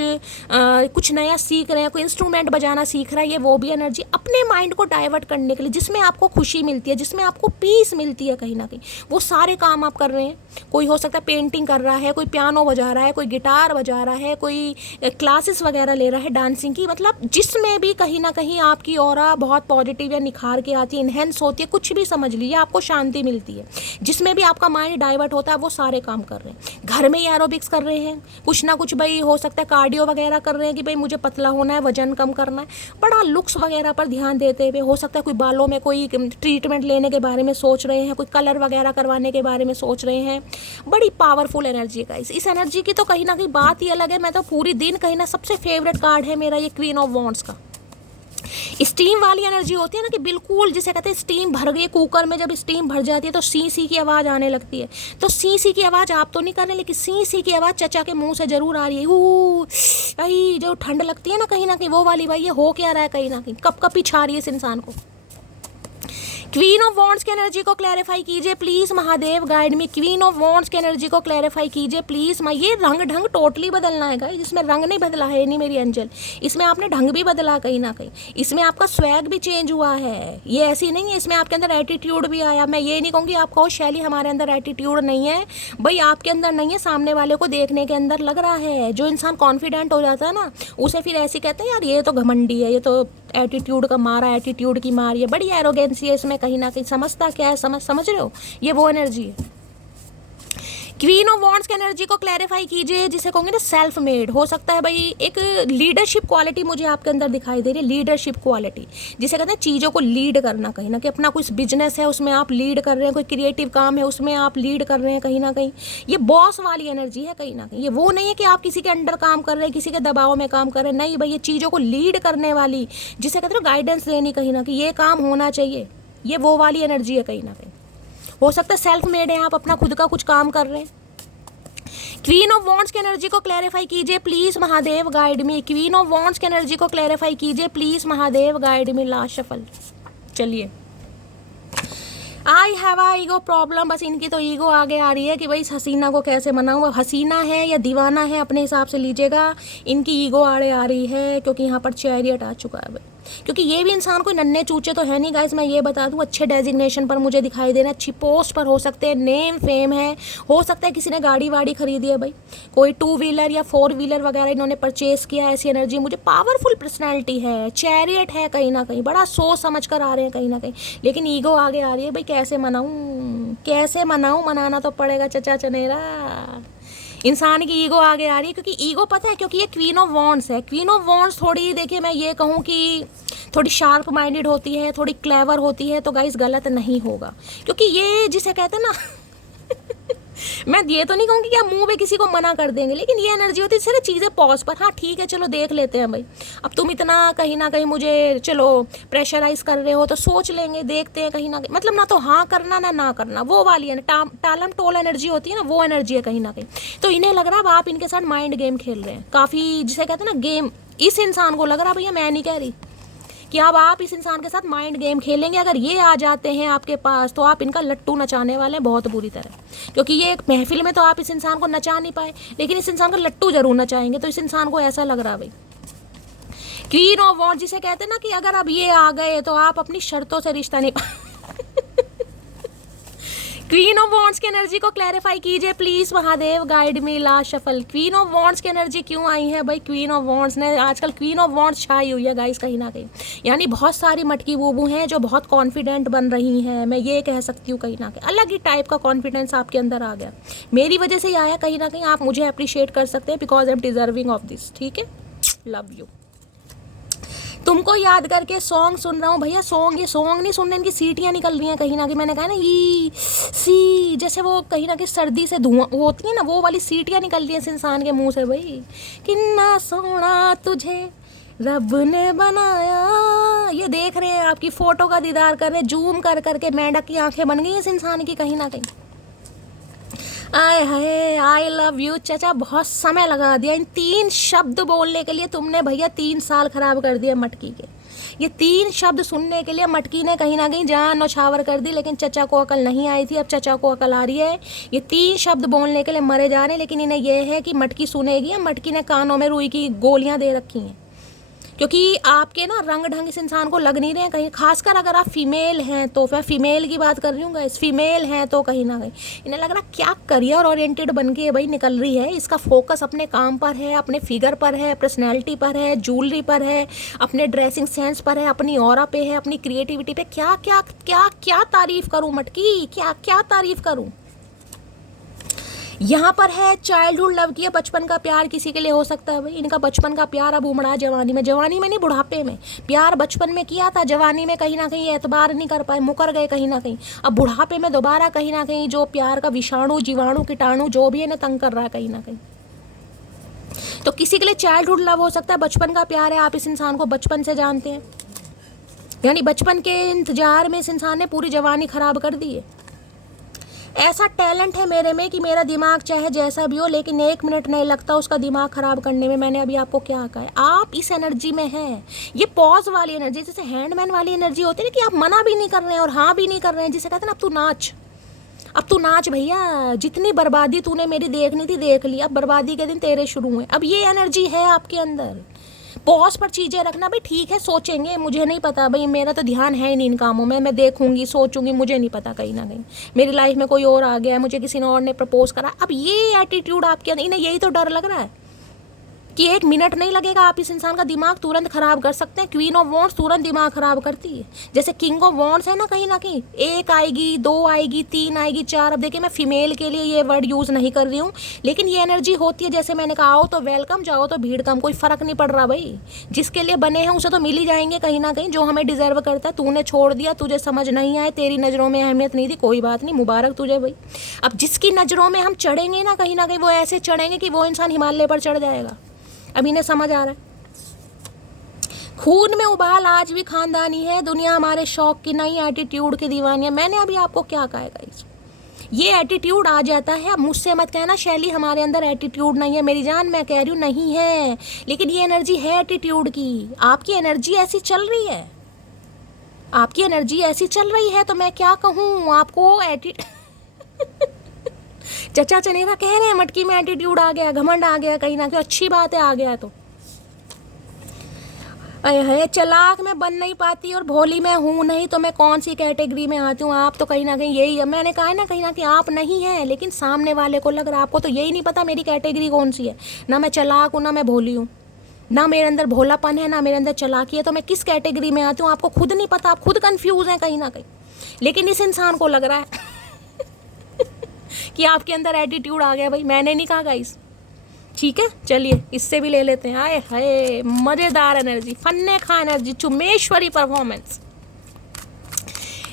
कुछ नया सीख रहे हैं, कोई इंस्ट्रूमेंट बजाना सीख रहा है, ये वो भी एनर्जी अपने माइंड को डाइवर्ट करने के लिए, जिसमें आपको खुशी मिलती है, जिसमें आपको पीस मिलती है कहीं ना कहीं, वो सारे काम आप कर रहे हैं। कोई हो सकता है पेंटिंग कर रहा है, कोई पियानो बजा रहा है, कोई गिटार बजा रहा है, कोई क्लासेस वगैरह ले रहा है डांसिंग की, मतलब जिसमें भी कहीं ना कहीं आपकी ऑरा बहुत पॉजिटिव या निखार के आती है, इन्हेंस होती है, कुछ भी समझ लीजिए, आपको शांति मिलती है, जिसमें भी आपका माइंड डाइवर्ट होता है, वो सारे काम कर रहे हैं। घर में ही एरोबिक्स कर रहे हैं, कुछ ना कुछ भाई हो सकता है कार्डियो वगैरह कर रहे हैं कि भाई मुझे पतला होना है, वजन कम करना है, बड़ा लुक्स वगैरह पर ध्यान देते हुए, हो सकता है कोई बालों में कोई ट्रीटमेंट लेने के बारे में सोच रहे हैं, कोई कलर वगैरह करवाने के बारे में सोच रहे हैं। बड़ी पावरफुल एनर्जी का इस एनर्जी की तो कहीं ना कहीं बात ही अलग है। मैं तो पूरी दिन कहीं ना, सबसे फेवरेट कार्ड है मेरा ये क्वीन ऑफ वॉन्ड्स का। स्टीम वाली एनर्जी होती है ना कि बिल्कुल जिसे कहते हैं स्टीम भर गई कुकर में, जब स्टीम भर जाती है तो सी सी की आवाज़ आने लगती है, तो सी सी की आवाज़ आप तो नहीं कर रहे, लेकिन सी सी की आवाज़ चचा के मुंह से जरूर आ रही है। भाई जो ठंड लगती है ना कहीं ना कहीं, वो वाली भाई ये हो क्या रहा है कहीं ना कहीं, कप कप ही छा रही है इस इंसान को। क्वीन ऑफ वॉन्ड्स की एनर्जी को क्लैरिफाई कीजिए please Mahadev guide me. Queen of wands की एनर्जी को क्लैरिफाई कीजिए प्लीज। ये रंग ढंग टोटली बदलना है गाइस, जिसमें रंग नहीं बदला है नहीं मेरी एंजल, इसमें आपने ढंग भी बदला कहीं ना कहीं, इसमें आपका स्वैग भी चेंज हुआ है, ये ऐसी नहीं है, इसमें आपके अंदर एटीट्यूड भी आया। मैं ये नहीं कहूँगी आप कहो शैली हमारे अंदर एटीट्यूड नहीं है, भाई आपके अंदर नहीं है, सामने वाले को देखने के अंदर लग रहा है। जो इंसान कॉन्फिडेंट हो जाता है ना, उसे फिर ऐसे कहते हैं यार ये तो घमंडी है, ये तो एटीट्यूड का मारा, एटीट्यूड की मार, ये बड़ी एरोगेंसी है इसमें कहीं ना कहीं। समझता क्या है, समझ रहे हो, ये वो एनर्जी है। क्वीन ऑफ वॉन्ड्स की एनर्जी को क्लैरिफाई कीजिए, जिसे कहोगे ना सेल्फ मेड। हो सकता है भाई एक लीडरशिप क्वालिटी मुझे आपके अंदर दिखाई दे रही है, लीडरशिप क्वालिटी जिसे कहते हैं चीज़ों को लीड करना कहीं ना कहीं। अपना कुछ बिजनेस है उसमें आप लीड कर रहे हैं, कोई क्रिएटिव काम है उसमें आप लीड कर रहे हैं कहीं ना कहीं, ये बॉस वाली एनर्जी है कहीं ना कहीं। ये वो नहीं है कि आप किसी के अंडर काम कर रहे हैं, किसी के दबाव में काम कर रहे हैं, नहीं भाई, ये चीज़ों को लीड करने वाली, जिसे कहते हैं गाइडेंस देनी कहीं ना कहीं, ये काम होना चाहिए, ये वो वाली एनर्जी है कहीं ना कहीं। हो सकता है सेल्फ मेड है, आप अपना खुद का कुछ काम कर रहे हैं। क्वीन ऑफ वॉन्ड्स की एनर्जी को क्लैरिफाई कीजिए please Mahadev guide me. Queen of wands की एनर्जी को क्लैरिफाई कीजिए please Mahadev guide me. Last shuffle. चलिए, I have a ego problem, बस इनकी तो ईगो आगे आ रही है कि भाई हसीना को कैसे मनाऊं। हसीना है या दीवाना है अपने हिसाब से लीजिएगा, इनकी ईगो आड़े आ रही है क्योंकि यहाँ पर चैरियट आ चुका है भाई। क्योंकि ये भी इंसान कोई नन्हे चूचे तो है नहीं गाइस, मैं ये बता दूं, अच्छे डेजिग्नेशन पर मुझे दिखाई दे रहा है, अच्छी पोस्ट पर हो सकते हैं, नेम फेम है, हो सकता है किसी ने गाड़ी वाड़ी खरीदी है भाई, कोई 2 व्हीलर या 4 व्हीलर वगैरह इन्होंने परचेस किया, ऐसी एनर्जी मुझे। पावरफुल पर्सनैलिटी है, चैरियट है कहीं ना कहीं, बड़ा सोच समझ कर आ रहे हैं कहीं ना कहीं, लेकिन ईगो आगे आ रही है भाई। कैसे मनाऊं, कैसे मनाऊं, मनाना तो पड़ेगा चचा चनेरा। इंसान की ईगो आगे आ रही है, क्योंकि ईगो पता है, क्योंकि ये क्वीन ऑफ वॉन्ड्स है। क्वीन ऑफ वॉन्ड्स थोड़ी, देखिए मैं ये कहूँ कि थोड़ी शार्प माइंडेड होती है, थोड़ी क्लेवर होती है, तो गाइस गलत नहीं होगा, क्योंकि ये जिसे कहते हैं ना मैं ये तो नहीं कहूँगी कि आप मुंह पे किसी को मना कर देंगे, लेकिन ये एनर्जी होती है सिर्फ चीज़ें पॉज पर। हाँ ठीक है, चलो देख लेते हैं भाई, अब तुम इतना कहीं ना कहीं मुझे चलो प्रेशराइज कर रहे हो तो सोच लेंगे, देखते हैं कहीं ना कहीं, मतलब ना तो हाँ करना ना करना, वो वाली है ना टालम टोल एनर्जी होती है ना, वो एनर्जी है कहीं ना कहीं। तो इन्हें लग रहा है आप इनके साथ माइंड गेम खेल रहे हैं काफ़ी, जिसे कहते हैं ना गेम। इस इंसान को लग रहा भैया, मैं नहीं कह रही, कि अब आप इस इंसान के साथ माइंड गेम खेलेंगे। अगर ये आ जाते हैं आपके पास तो आप इनका लट्टू नचाने वाले हैं बहुत बुरी तरह, क्योंकि ये एक महफिल में तो आप इस इंसान को नचा नहीं पाए, लेकिन इस इंसान का लट्टू जरूर नचाएंगे। तो इस इंसान को ऐसा लग रहा है भाई, क्वीन ऑफ वॉन्ड्स जिसे कहते हैं ना कि अगर अब ये आ गए तो आप अपनी शर्तों से रिश्ता नहीं क्वीन ऑफ वॉन्ड्स की एनर्जी को क्लैरिफाई कीजिए please Mahadev, guide me last shuffle. Queen of wands की एनर्जी क्यों आई है भाई? क्वीन ऑफ वॉन्ड्स ने आजकल क्वीन ऑफ वॉन्ड्स छाई हुई है गाइस कहीं ना कहीं, यानी बहुत सारी मटकी बूबू हैं जो बहुत कॉन्फिडेंट बन रही हैं, मैं ये कह सकती हूँ। कहीं ना कहीं अलग ही टाइप का कॉन्फिडेंस आपके अंदर आ गया, मेरी वजह से ही आया कहीं ना कहीं। आप मुझे अप्रिशिएट कर सकते हैं because I am deserving of this, ठीक है, लव यू। तुमको याद करके सॉन्ग सुन रहा हूँ भैया, सॉन्ग, ये सॉन्ग नहीं सुन रहे, इनकी सीटियाँ निकल रही हैं कहीं ना कहीं। मैंने कहा ना ई सी, जैसे वो कहीं ना कहीं सर्दी से धुआं वो होती है ना, वो वाली सीटियाँ निकल रही हैं इस इंसान के मुंह से भाई। किन्ना सोना तुझे रब ने बनाया, ये देख रहे हैं आपकी फोटो का दीदार कर रहे हैं, जूम कर करके मेंढक की आंखें बन गई इस इंसान की कहीं ना कहीं। आए हाय, आई लव यू चाचा, बहुत समय लगा दिया इन 3 शब्द बोलने के लिए तुमने भैया, 3 साल खराब कर दिए मटकी के। ये 3 शब्द सुनने के लिए मटकी ने कहीं ना कहीं जान नौछावर कर दी, लेकिन चचा को अकल नहीं आई थी, अब चचा को अकल आ रही है। ये 3 शब्द बोलने के लिए मरे जा रहे हैं, लेकिन इन्हें यह है कि मटकी सुनेगी। मटकी ने कानों में रुई की गोलियां दे रखी हैं, क्योंकि आपके ना रंग ढंग इस इंसान को लग नहीं रहे हैं कहीं, खासकर अगर आप फीमेल हैं तो, मैं फीमेल की बात कर रही हूँ गाइस, फीमेल हैं तो कहीं ना कहीं इन्हें लग रहा क्या करियर ओरिएंटेड बन के भाई निकल रही है। इसका फोकस अपने काम पर है, अपने फिगर पर है, पर्सनैलिटी पर है, ज्वेलरी पर है, अपने ड्रेसिंग सेंस पर है, अपनी ऑरा पे है, अपनी क्रिएटिविटी पे। क्या क्या क्या क्या तारीफ करूँ मटकी, क्या क्या तारीफ करूँ। यहाँ पर है चाइल्डहुड लव किया, बचपन का प्यार किसी के लिए हो सकता है भाई। इनका बचपन का प्यार अब उमड़ा जवानी में, जवानी में नहीं बुढ़ापे में। प्यार बचपन में किया था, जवानी में कहीं ना कहीं एतबार नहीं कर पाए, मुकर गए कहीं ना कहीं। अब बुढ़ापे में दोबारा कहीं ना कहीं जो प्यार का विषाणु, जीवाणु, कीटाणु जो भी है ना तंग कर रहा है कहीं ना कहीं। तो किसी के लिए चाइल्डहुड लव हो सकता है, बचपन का प्यार है, आप इस इंसान को बचपन से जानते हैं, यानी बचपन के इंतजार में इस इंसान ने पूरी जवानी खराब कर दी है। ऐसा टैलेंट है मेरे में कि मेरा दिमाग चाहे जैसा भी हो, लेकिन 1 मिनट नहीं लगता उसका दिमाग खराब करने में। मैंने अभी आपको क्या कहा है, आप इस एनर्जी में हैं। ये पॉज वाली एनर्जी, जैसे हैंडमैन वाली एनर्जी होती है ना, कि आप मना भी नहीं कर रहे हैं और हाँ भी नहीं कर रहे हैं, जिसे कहते हैं ना अब तू नाच, अब तू नाच भैया, जितनी बर्बादी तूने मेरी देखनी थी देख ली, अब बर्बादी के दिन तेरे शुरू हुए। अब ये एनर्जी है आपके अंदर। पॉज पर चीज़ें रखना भाई, ठीक है सोचेंगे, मुझे नहीं पता भाई, मेरा तो ध्यान है ही नहीं इन कामों में, मैं देखूंगी सोचूंगी, मुझे नहीं पता, कहीं ना कहीं मेरी लाइफ में कोई और आ गया है, मुझे किसी ने और ने प्रपोज करा। अब ये एटीट्यूड आपके अंदर, इन्हें यही तो डर लग रहा है कि 1 मिनट नहीं लगेगा, आप इस इंसान का दिमाग तुरंत खराब कर सकते हैं। क्वीन ऑफ वॉन्ड्स तुरंत दिमाग खराब करती है, जैसे किंग ऑफ वॉन्ड्स है ना कहीं 1 आएगी, 2 आएगी, 3 आएगी, 4। अब देखिए मैं फीमेल के लिए ये वर्ड यूज़ नहीं कर रही हूँ, लेकिन ये एनर्जी होती है। जैसे मैंने कहा, आओ तो वेलकम, जाओ तो भीड़ कम, कोई फ़र्क नहीं पड़ रहा भाई। जिसके लिए बने हैं उसे तो मिल ही जाएंगे कहीं ना कहीं, जो हमें डिजर्व करता है। तूने छोड़ दिया, तुझे समझ नहीं आए, तेरी नज़रों में अहमियत नहीं थी, कोई बात नहीं, मुबारक तुझे भाई। अब जिसकी नज़रों में हम चढ़ेंगे ना कहीं वो ऐसे चढ़ेंगे कि वो इंसान हिमालय पर चढ़ जाएगा। अब इन्हें समझ आ रहा है, खून में उबाल आज भी खानदानी है, दुनिया हमारे शौक की नई एटीट्यूड की दीवानी है। मैंने अभी आपको क्या कहा गाइस, ये एटीट्यूड आ जाता है। अब मुझसे मत कहना शैली हमारे अंदर एटीट्यूड नहीं है, मेरी जान मैं कह रही हूँ नहीं है, लेकिन ये एनर्जी है एटीट्यूड की। आपकी एनर्जी ऐसी चल रही है, आपकी एनर्जी ऐसी चल रही है, तो मैं क्या कहूँ आपको। चचा चनेरा कह रहे हैं मटकी में एटीट्यूड आ गया, घमंड आ गया कहीं ना कहीं, अच्छी बात है आ गया तो। अरे चलाक मैं बन नहीं पाती और भोली मैं हूँ नहीं, तो मैं कौन सी कैटेगरी में आती हूँ। आप तो कहीं ना कहीं यही है, मैंने कहा है ना कहीं ना कहीं आप नहीं हैं, लेकिन सामने वाले को लग रहा, आपको तो यही नहीं पता मेरी कैटेगरी कौन सी है। ना मैं चलाक हूँ, ना मैं भोली हूँ, ना मेरे अंदर भोलापन है, ना मेरे अंदर चलाकी है, तो मैं किस कैटेगरी में आती हूँ आपको खुद नहीं पता, आप खुद कन्फ्यूज़ हैं कहीं ना कहीं। लेकिन इस इंसान को लग रहा है कि आपके अंदर एटीट्यूड आ गया भाई, मैंने नहीं कहा गाइस, ठीक है। चलिए इससे भी ले लेते हैं। आए हाय मज़ेदार एनर्जी, फन्ने खा एनर्जी, चुमेश्वरी परफॉर्मेंस।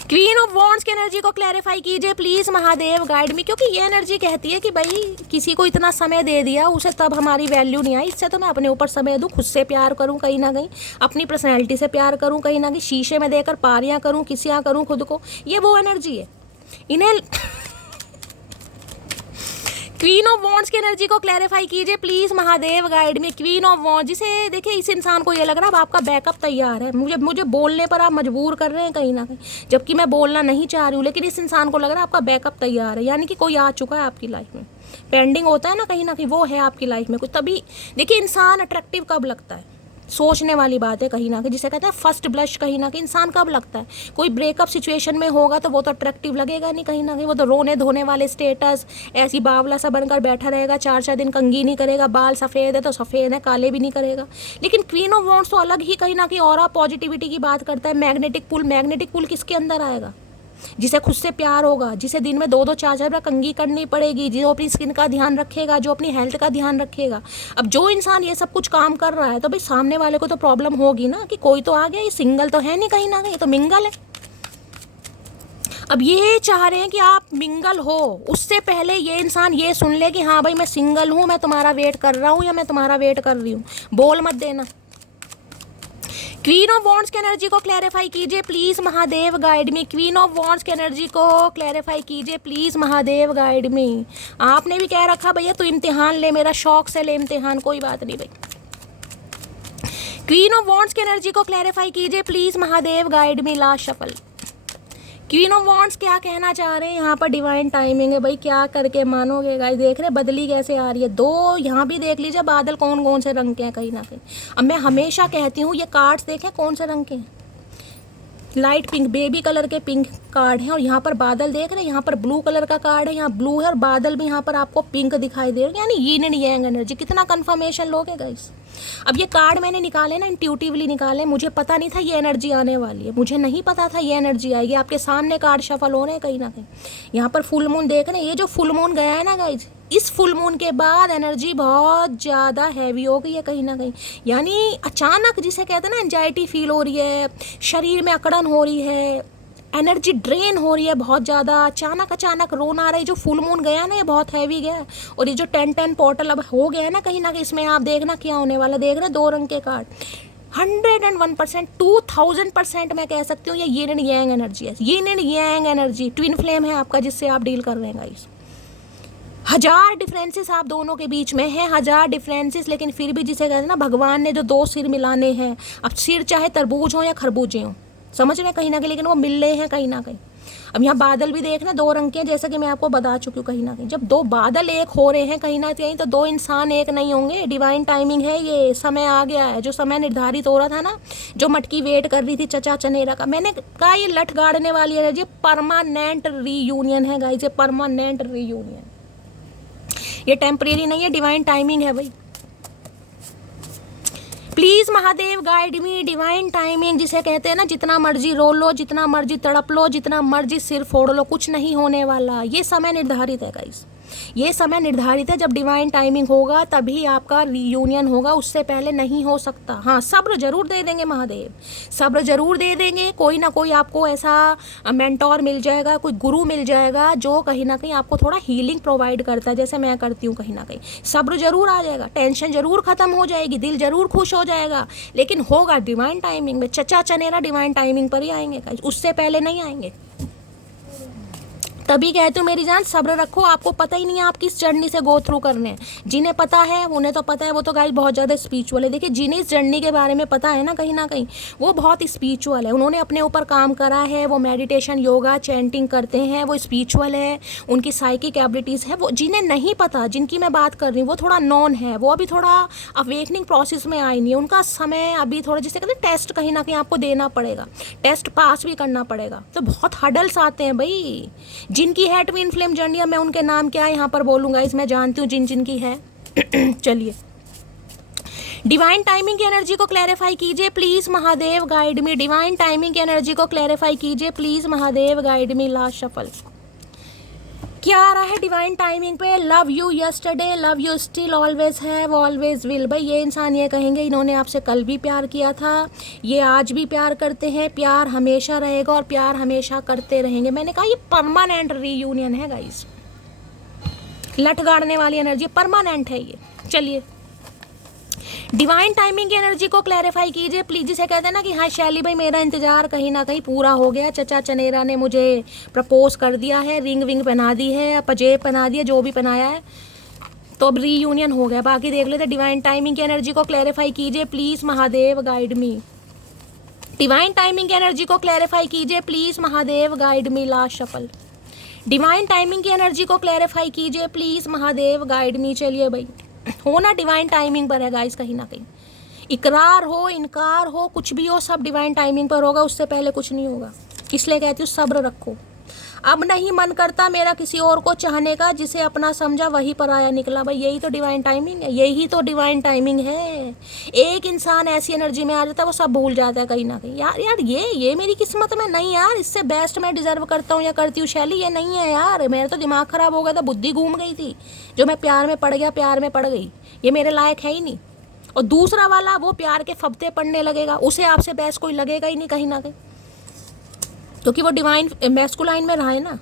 क्वीन ऑफ वॉन्ड्स की एनर्जी को क्लैरिफाई कीजिए प्लीज महादेव गाइड मी, क्योंकि ये एनर्जी कहती है कि भाई किसी को इतना समय दे दिया, उसे तब हमारी वैल्यू नहीं आई, इससे तो मैं अपने ऊपर समय दूं, खुद से प्यार करूं कहीं ना कहीं, अपनी पर्सनैलिटी से प्यार करूं कहीं ना कहीं, शीशे में देकर पारियां करूं, किसियां करूं खुद को, ये वो एनर्जी है। इन्हें क्वीन ऑफ वॉन्ड्स की एनर्जी को क्लैरिफाई कीजिए प्लीज महादेव गाइड में। क्वीन ऑफ वॉन्ड्स, जिसे देखिए इस इंसान को ये लग रहा है अब आपका बैकअप तैयार है, मुझे बोलने पर आप मजबूर कर रहे हैं कहीं ना कहीं, जबकि मैं बोलना नहीं चाह रही हूँ, लेकिन इस इंसान को लग रहा है आपका बैकअप तैयार है, यानी कि कोई आ चुका है आपकी लाइफ में, पेंडिंग होता है ना कहीं वो है आपकी लाइफ में कुछ। तभी देखिए इंसान अट्रैक्टिव कब लगता है, सोचने वाली बात है कहीं ना कहीं, जिसे कहते हैं फर्स्ट ब्लश, कहीं ना कहीं इंसान कब लगता है, कोई ब्रेकअप सिचुएशन में होगा तो वो तो अट्रैक्टिव लगेगा नहीं कहीं ना कहीं, वो तो रोने धोने वाले स्टेटस ऐसी बावला सा बनकर बैठा रहेगा, 4 दिन कंघी नहीं करेगा, बाल सफ़ेद है तो सफ़ेद है, काले भी नहीं करेगा। लेकिन क्वीन ऑफ वॉन्ड्स तो अलग ही कहीं ना कहीं और पॉजिटिविटी की बात करता है। मैग्नेटिक पुल किसके अंदर आएगा, जिसे खुद से प्यार होगा, जिसे दिन में 2-2 4-4 बार कंघी करनी पड़ेगी, जो अपनी स्किन का ध्यान रखेगा, जो अपनी हेल्थ का ध्यान रखेगा। अब जो इंसान ये सब कुछ काम कर रहा है तो भाई सामने वाले को तो प्रॉब्लम होगी ना, कि कोई तो आ गया, ये सिंगल तो है नहीं कहीं ना कहीं, तो मिंगल है। अब ये चाह रहे हैं कि आप मिंगल हो, उससे पहले ये इंसान ये सुन ले कि हाँ भाई मैं सिंगल हूँ, मैं तुम्हारा वेट कर रहा हूँ या मैं तुम्हारा वेट कर रही हूँ, बोल मत देना। क्वीन ऑफ वॉन्ड्स की एनर्जी को क्लैरिफाई कीजिए please Mahadev guide me. Queen of wands की एनर्जी को क्लैरिफाई कीजिए प्लीज महादेव गाइड मी। आपने भी कह रखा भैया तू इम्तिहान ले, मेरा शौक से ले इम्तिहान, कोई बात नहीं भाई। क्वीन ऑफ वॉन्ड्स की एनर्जी को क्लैरिफाई कीजिए please Mahadev guide me. Last shuffle. Queen of wands क्या कहना चाह रहे हैं यहाँ पर, डिवाइन टाइमिंग है भाई, क्या करके मानोगे गाइस। देख रहे बदली कैसे आ रही है, दो यहाँ भी देख लीजिए बादल कौन कौन से रंग के हैं कहीं ना कहीं। अब मैं हमेशा कहती हूँ ये कार्ड्स देखें कौन से रंग के हैं, लाइट पिंक, बेबी कलर के पिंक कार्ड हैं, और यहाँ पर बादल देख रहे हैं, यहाँ पर ब्लू कलर का कार्ड है, यहाँ ब्लू है और बादल भी यहाँ पर आपको पिंक दिखाई दे रहे हैं, यानी यीन एंड यांग एनर्जी। कितना कंफर्मेशन लोगे गाइस। अब ये कार्ड मैंने निकाले ना, इंट्यूटिवली निकाले, मुझे पता नहीं था ये एनर्जी आने वाली है, मुझे नहीं पता था ये एनर्जी आएगी। आपके सामने कार्ड शफल हो रहे हैं कहीं ना कहीं। यहाँ पर फुल मून देख रहे हैं, ये जो फुल मून गया है ना गाइज, इस फुल मून के बाद एनर्जी बहुत ज़्यादा हैवी हो गई है कहीं ना कहीं, यानी अचानक जिसे कहते हैं ना एंजाइटी फील हो रही है, शरीर में अकड़न हो रही है, एनर्जी ड्रेन हो रही है बहुत ज़्यादा, अचानक रोना आ रहा है। जो फुल मून गया ना ये बहुत हैवी गया, और ये जो 10-10 पोर्टल अब हो गया है ना कहीं ना कहीं, इसमें आप देखना क्या होने वाला। देख रहे 2 रंग के कार्ड, 101%, 2000% मैं कह सकती हूँ ये यीन एंड यांग एनर्जी है। यीन and yang energy twin flame है आपका, जिससे आप डील कर रहे हैं गाइस। 1000 डिफरेंसेस आप दोनों के बीच में हैं, 1000 डिफरेंसेस, लेकिन फिर भी जिसे कहते हैं ना भगवान ने जो 2 सिर मिलाने हैं, अब सिर चाहे तरबूज हो या खरबूजे हो, समझ रहे हैं कहीं ना कहीं, लेकिन वो मिल रहे हैं कहीं ना कहीं। अब यहाँ बादल भी देखना 2 रंग के हैं, जैसा कि मैं आपको बता चुकी हूँ कहीं ना कहीं। जब 2 बादल एक हो रहे हैं कहीं ना कहीं, तो 2 इंसान एक नहीं होंगे। डिवाइन टाइमिंग है, ये समय आ गया है, जो समय निर्धारित हो रहा था ना, जो मटकी वेट कर रही थी चचा चनेरा का, मैंने कहा ये लठ गाड़ने वाली एनर्जी, परमानेंट रीयूनियन है गाइस, ये परमानेंट रीयूनियन, ये टेम्परेरी नहीं है, डिवाइन टाइमिंग है भाई। Please Mahadev guide me. Divine timing जिसे कहते हैं ना, जितना मर्जी रो लो, जितना मर्जी तड़प लो, जितना मर्जी सिर फोड़ लो, कुछ नहीं होने वाला। ये समय निर्धारित है गाइस, ये समय निर्धारित है। जब डिवाइन टाइमिंग होगा तभी आपका रीयूनियन होगा, उससे पहले नहीं हो सकता। हाँ, सब्र जरूर दे देंगे महादेव, सब्र जरूर दे देंगे। कोई ना कोई आपको ऐसा मेंटोर मिल जाएगा, कोई गुरु मिल जाएगा जो कहीं ना कहीं आपको थोड़ा हीलिंग प्रोवाइड करता है, जैसे मैं करती हूँ कहीं ना कहीं। सब्र जरूर आ जाएगा, टेंशन जरूर खत्म हो जाएगी, दिल जरूर खुश हो जाएगा, लेकिन होगा डिवाइन टाइमिंग में। चचा चनेरा डिवाइन टाइमिंग पर ही आएंगे, उससे पहले नहीं आएंगे। तभी कहती हूँ मेरी जान, सब्र रखो। आपको पता ही नहीं है आप किस जर्नी से गो थ्रू करने हैं। जिन्हें पता है उन्हें तो पता है, वो तो गाइस बहुत ज़्यादा स्पिरिचुअल है। देखिए जिन्हें इस जर्नी के बारे में पता है ना कहीं वो बहुत स्पिरिचुअल है, उन्होंने अपने ऊपर काम करा है, वो मेडिटेशन योगा चैंटिंग करते हैं, वो स्पिरिचुअल है, उनकी साइकिक एबिलिटीज़ है। वो जिन्हें नहीं पता, जिनकी मैं बात कर रही हूँ, वो थोड़ा नॉन है, वो अभी थोड़ा अवेकनिंग प्रोसेस में आई नहीं है, उनका समय अभी थोड़ा, जिसे कहते हैं टेस्ट कहीं ना कहीं आपको देना पड़ेगा, टेस्ट पास भी करना पड़ेगा। तो बहुत हडल्स आते हैं भाई जिनकी है ट्विन फ्लेम जर्नी। मैं उनके नाम क्या है यहाँ पर बोलूँगा, इसमें जानती हूँ जिनकी है। चलिए, डिवाइन टाइमिंग की एनर्जी को क्लैरिफाई कीजिए please Mahadev guide me. Divine timing की एनर्जी को क्लैरिफाई कीजिए please Mahadev guide me. Last shuffle. क्या आ रहा है डिवाइन टाइमिंग पे? Love you yesterday, love you still, always have, always will. भाई ये इंसान ये कहेंगे इन्होंने आपसे कल भी प्यार किया था, ये आज भी प्यार करते हैं, प्यार हमेशा रहेगा और प्यार हमेशा करते रहेंगे। मैंने कहा ये परमानेंट रीयूनियन है गाइस, लट गाड़ने वाली एनर्जी परमानेंट है ये। चलिए डिवाइन टाइमिंग की एनर्जी को क्लैरिफाई कीजिए प्लीज। जिसे कहते हैं ना कि हाँ शैली भाई मेरा इंतजार कहीं ना कहीं पूरा हो गया, चचा चनेरा ने मुझे प्रपोज कर दिया है, रिंग विंग पहना दी है, पजेब पहना दिया, जो भी पहनाया है, तो अब रीयूनियन हो गया। बाकी देख लेते। डिवाइन टाइमिंग की एनर्जी को क्लैरिफाई कीजिए please, Mahadev guide me. Divine timing की एनर्जी को क्लैरिफाई कीजिए please, Mahadev guide me. Last shuffle. Divine timing की एनर्जी को क्लैरिफाई कीजिए प्लीज, महादेव गाइड मी। चलिए भाई होना डिवाइन टाइमिंग पर है गाइस, कहीं ना कहीं इकरार हो इनकार हो कुछ भी हो सब डिवाइन टाइमिंग पर होगा, उससे पहले कुछ नहीं होगा। इसलिए कहती हूँ सब्र रखो। अब नहीं मन करता मेरा किसी और को चाहने का, जिसे अपना समझा वही पराया निकला। भाई यही तो डिवाइन टाइमिंग है, यही तो डिवाइन टाइमिंग है। एक इंसान ऐसी एनर्जी में आ जाता है वो सब भूल जाता है कहीं ना कहीं। यार यार ये मेरी किस्मत में नहीं यार, इससे बेस्ट मैं डिजर्व करता हूँ या करती हूँ शैली, ये नहीं है यार। मेरा तो दिमाग खराब हो गया था, बुद्धि घूम गई थी, जो मैं प्यार में पड़ गया, प्यार में पड़ गई, ये मेरे लायक है ही नहीं। और दूसरा वाला वो प्यार के फब्ते पड़ने लगेगा, उसे आपसे बेस्ट कोई लगेगा ही नहीं कहीं ना कहीं, क्योंकि वो डिवाइन मैस्कुलाइन में रहा है ना।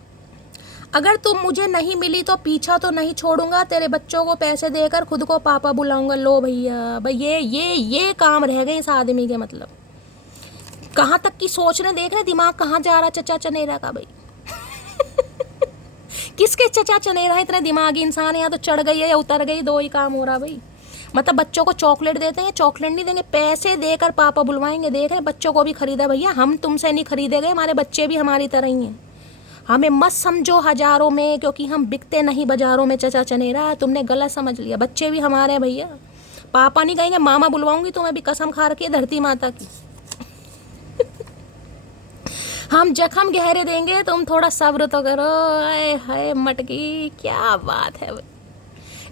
अगर तुम मुझे नहीं मिली तो पीछा तो नहीं छोड़ूंगा, तेरे बच्चों को पैसे देकर खुद को पापा बुलाऊंगा। लो भैया भाई ये काम रह गए इस आदमी के। मतलब कहाँ तक की सोच रहे, देख रहे दिमाग कहाँ जा रहा चचा चनेरा का भाई। किसके चचा चनेरा है, इतने दिमागी इंसान है, या तो चढ़ गई है या उतर गई, दो ही काम हो रहा भाई। मतलब बच्चों को चॉकलेट देते हैं, चॉकलेट नहीं देंगे, पैसे देकर पापा बुलवाएंगे। देख रहे बच्चों को भी खरीदा भैया, हम तुमसे नहीं खरीदे गए, हमारे बच्चे भी हमारी तरह ही हैं। हमें मत समझो हजारों में, क्योंकि हम बिकते नहीं बाजारों में चचा चनेरा, तुमने गलत समझ लिया। बच्चे भी हमारे हैं भैया, पापा नहीं कहेंगे, मामा बुलवाऊंगी तुम्हें भी, कसम खा रखी है धरती माता की। हम जख्म गहरे देंगे, तुम थोड़ा सब्र तो करो। आए हाय मटकी, क्या बात है भाई।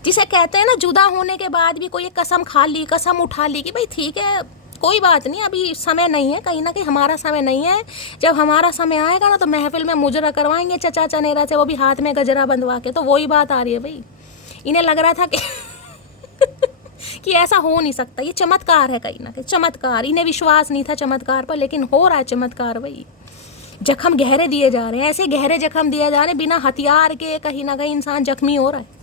जिसे कहते हैं ना जुदा होने के बाद भी कोई कसम खा ली, कसम उठा ली कि भाई ठीक है कोई बात नहीं, अभी समय नहीं है, कहीं ना कहीं हमारा समय नहीं है। जब हमारा समय आएगा ना तो महफिल में मुजरा करवाएंगे चचा चनेरा से, वो भी हाथ में गजरा बंधवा के। तो वही बात आ रही है भाई। इन्हें लग रहा था कि ऐसा हो नहीं सकता, ये चमत्कार है कहीं ना कहीं, चमत्कार। इन्हें विश्वास नहीं था चमत्कार पर, लेकिन हो रहा है चमत्कार भाई। जख्म गहरे दिए जा रहे हैं, ऐसे गहरे जख्म दिए जा रहे हैं बिना हथियार के, कहीं ना कहीं इंसान जख्मी हो रहा है।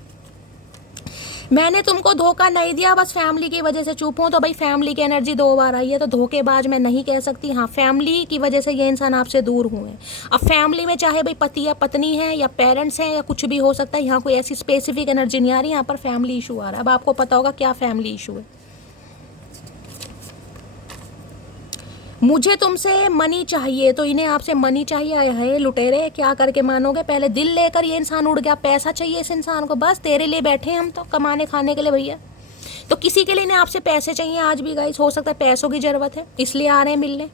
मैंने तुमको धोखा नहीं दिया, बस फैमिली की वजह से चुप हूँ। तो भाई फैमिली की एनर्जी 2 बार आई है, तो धोखेबाज मैं नहीं कह सकती। हाँ फैमिली की वजह से ये इंसान आपसे दूर हुए हैं। अब फैमिली में चाहे भाई पति या पत्नी है या पेरेंट्स हैं या कुछ भी हो सकता है, यहाँ कोई ऐसी स्पेसिफिक एनर्जी नहीं आ रही, यहाँ पर फैमिली इशू आ रहा है। अब आपको पता होगा क्या फैमिली इशू है। मुझे तुमसे मनी चाहिए, तो इन्हें आपसे मनी चाहिए। है लुटेरे, क्या करके मानोगे। पहले दिल लेकर ये इंसान उड़ गया, पैसा चाहिए इस इंसान को, बस तेरे लिए बैठे हम तो कमाने खाने के लिए भैया। तो किसी के लिए इन्हें आपसे पैसे चाहिए आज भी गाइस, हो सकता है पैसों की ज़रूरत है इसलिए आ रहे हैं मिलने।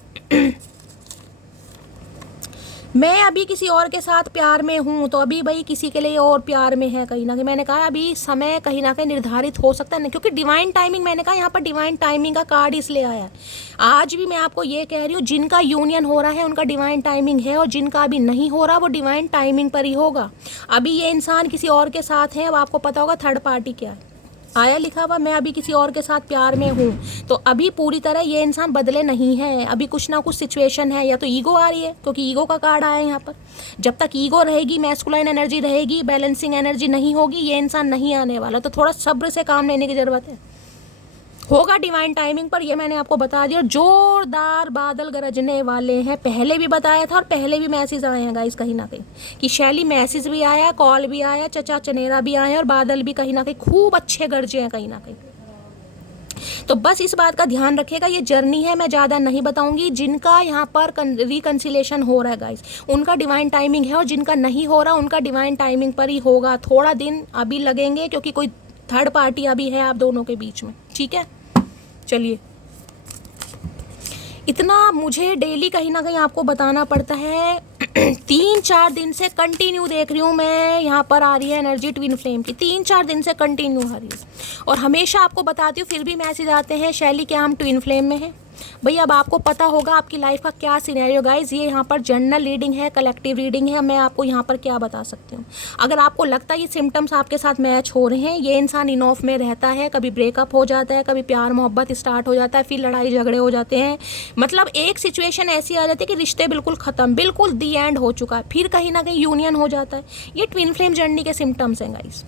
मैं अभी किसी और के साथ प्यार में हूँ, तो अभी भाई किसी के लिए और प्यार में है कहीं ना कहीं। मैंने कहा अभी समय कहीं ना कहीं निर्धारित हो सकता है ना, क्योंकि डिवाइन टाइमिंग, मैंने कहा यहाँ पर डिवाइन टाइमिंग का कार्ड इसलिए आया है। आज भी मैं आपको ये कह रही हूँ, जिनका यूनियन हो रहा है उनका डिवाइन टाइमिंग है, और जिनका अभी नहीं हो रहा वो डिवाइन टाइमिंग पर ही होगा। अभी ये इंसान किसी और के साथ है, अब आपको पता होगा थर्ड पार्टी क्या है, आया लिखा हुआ मैं अभी किसी और के साथ प्यार में हूँ। तो अभी पूरी तरह ये इंसान बदले नहीं है, अभी कुछ ना कुछ सिचुएशन है, या तो ईगो आ रही है, क्योंकि ईगो का कार्ड आया है यहाँ पर। जब तक ईगो रहेगी, मैस्कुलाइन एनर्जी रहेगी, बैलेंसिंग एनर्जी नहीं होगी, ये इंसान नहीं आने वाला। तो थोड़ा सब्र से काम लेने की ज़रूरत है। होगा डिवाइन टाइमिंग पर, ये मैंने आपको बता दिया। जोरदार बादल गरजने वाले हैं, पहले भी बताया था और पहले भी मैसेज आए हैं गाइस कहीं ना कहीं, कि शैली मैसेज भी आया, कॉल भी आया, चचा चनेरा भी आए और बादल भी कहीं ना कहीं खूब अच्छे गरजे हैं कहीं ना कहीं। तो बस इस बात का ध्यान रखिएगा, ये जर्नी है, मैं ज़्यादा नहीं बताऊंगी। जिनका यहाँ पर रिकन्सिलेशन हो रहा है गाइस, उनका डिवाइन टाइमिंग है, और जिनका नहीं हो रहा उनका डिवाइन टाइमिंग पर ही होगा। थोड़ा दिन अभी लगेंगे, क्योंकि कोई थर्ड पार्टी अभी है आप दोनों के बीच में, ठीक है। चलिए, इतना मुझे डेली कहीं ना कहीं आपको बताना पड़ता है। 3-4 दिन से कंटिन्यू देख रही हूँ मैं, यहाँ पर आ रही है एनर्जी ट्विन फ्लेम की, 3-4 दिन से कंटिन्यू आ रही है, और हमेशा आपको बताती हूँ, फिर भी मैसेज आते हैं शैली क्या हम ट्विन फ्लेम में हैं। भाई अब आपको पता होगा आपकी लाइफ का क्या सिनेरियो गाइज। ये यहाँ पर जनरल रीडिंग है, कलेक्टिव रीडिंग है। मैं आपको यहाँ पर क्या बता सकती हूँ, अगर आपको लगता है ये सिम्टम्स आपके साथ मैच हो रहे हैं, ये इंसान इन ऑफ में रहता है, कभी ब्रेकअप हो जाता है, कभी प्यार मोहब्बत स्टार्ट हो जाता है, फिर लड़ाई झगड़े हो जाते हैं, मतलब एक सिचुएशन ऐसी आ जाती है कि रिश्ते बिल्कुल ख़त्म, बिल्कुल दी एंड हो चुका है, फिर कहीं ना कहीं यूनियन हो जाता है, ये ट्विन फ्लेम जर्नी के सिम्टम्स हैं गाइज।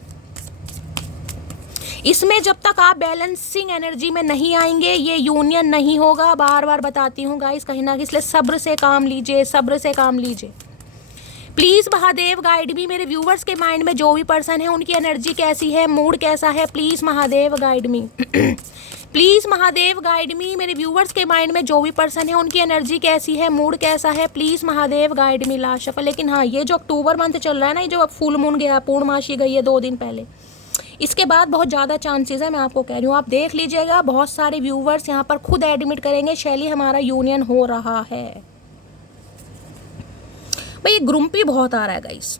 इसमें जब तक आप बैलेंसिंग एनर्जी में नहीं आएंगे ये यूनियन नहीं होगा। बार बार बताती हूँ गाइस, कहीं ना कहीं, इसलिए सब्र से काम लीजिए, सब्र से काम लीजिए। प्लीज़ महादेव गाइड भी, मेरे व्यूवर्स के माइंड में जो भी पर्सन है उनकी एनर्जी कैसी है, मूड कैसा है, please Mahadev guide me. Please Mahadev guide मी, मेरे व्यूवर्स के माइंड में जो भी पर्सन है उनकी एनर्जी कैसी है, मूड कैसा है, please Mahadev guide me. Last shuffle. लेकिन हाँ, ये जो अक्टूबर मंथ चल रहा है ना, ये जो अब फुल मून गया, पूर्णमासी गई है 2 दिन पहले, इसके बाद बहुत ज़्यादा चांसेस है, मैं आपको कह रही हूँ। आप देख लीजिएगा, बहुत सारे व्यूवर्स यहाँ पर खुद एडमिट करेंगे शैली हमारा यूनियन हो रहा है। भाई ये ग्रुम्पी बहुत आ रहा है गाइस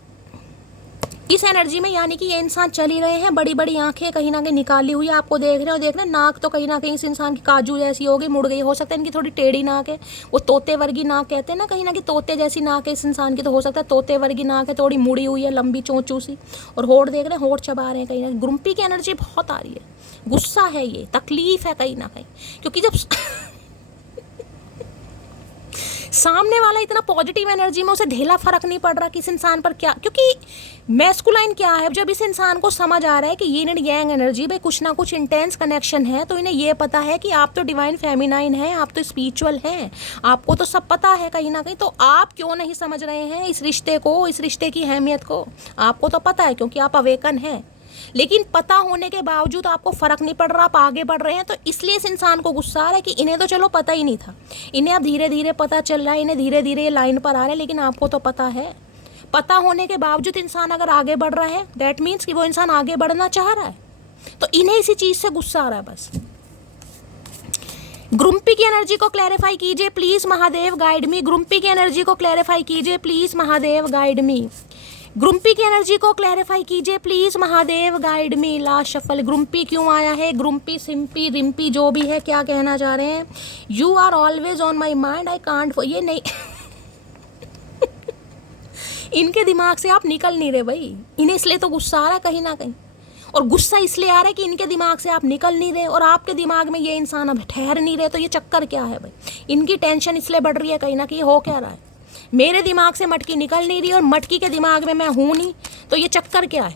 इस एनर्जी में, यानी कि ये इंसान चल ही रहे हैं, बड़ी बड़ी आंखें कहीं ना कहीं निकाली हुई है, आपको देख रहे हो, देख रहे हैं, नाक तो कहीं ना कहीं इस इंसान की काजू जैसी हो गई, मुड़ गई, हो सकता है इनकी थोड़ी टेढ़ी नाक है, वो तोते वर्गी नाक कहते हैं ना, कहीं ना कहीं तोते जैसी नाक है इस इंसान की, तो हो सकता है तोते वर्गी नाक है, थोड़ी मुड़ी हुई है, लंबी चोंचू सी, और होठ देख रहे हैं, होठ चबा रहे हैं, कहीं ना कहीं ग्रुम्पी की एनर्जी बहुत आ रही है, गुस्सा है, ये तकलीफ है कहीं ना कहीं, क्योंकि जब सामने वाला इतना पॉजिटिव एनर्जी में, उसे ढेला फर्क नहीं पड़ रहा कि इस इंसान पर क्या, क्योंकि मैस्कुलाइन क्या है, जब इस इंसान को समझ आ रहा है कि यिन एंड यांग एनर्जी में कुछ ना कुछ इंटेंस कनेक्शन है, तो इन्हें ये पता है कि आप तो डिवाइन फेमिनाइन हैं, आप तो स्पिरिचुअल हैं, आपको तो सब पता है कहीं ना कहीं, तो आप क्यों नहीं समझ रहे हैं इस रिश्ते को, इस रिश्ते की अहमियत को। आपको तो पता है क्योंकि आप अवेकन हैं, लेकिन पता होने के बावजूद आपको फ़र्क नहीं पड़ रहा, आप आगे बढ़ रहे हैं, तो इसलिए इस इंसान को गुस्सा आ रहा है कि इन्हें तो चलो पता ही नहीं था, इन्हें अब धीरे धीरे पता चल रहा है, इन्हें धीरे धीरे ये लाइन पर आ रहा है, लेकिन आपको तो पता है। पता होने के बावजूद इंसान अगर आगे बढ़ रहा है, दैट मीन्स कि वो इंसान आगे बढ़ना चाह रहा है, तो इन्हें इसी चीज़ से गुस्सा आ रहा है बस। ग्रुम्पी की एनर्जी को क्लैरिफाई कीजिए please Mahadev guide me. Grumpy की एनर्जी को क्लैरिफाई कीजिए please Mahadev guide me. Grumpy की एनर्जी को क्लैरिफाई कीजिए please Mahadev guide me. Last shuffle. Grumpy क्यों आया है, ग्रुम्पी, सिम्पी, रिम्पी, जो भी है, क्या कहना चाह रहे हैं। You are always on my mind, I can't, ये नहीं इनके दिमाग से आप निकल नहीं रहे भाई, इन्हें इसलिए तो गुस्सा आ रहा है कहीं ना कहीं, और गुस्सा इसलिए आ रहा है कि इनके दिमाग से आप निकल नहीं रहे, और आपके दिमाग में ये इंसान अब ठहर नहीं रहे, तो ये चक्कर क्या है भाई। इनकी टेंशन इसलिए बढ़ रही है कहीं ना कहीं, हो क्या रहा है, मेरे दिमाग से मटकी निकल नहीं रही और मटकी के दिमाग में मैं हूँ नहीं, तो ये चक्कर क्या है,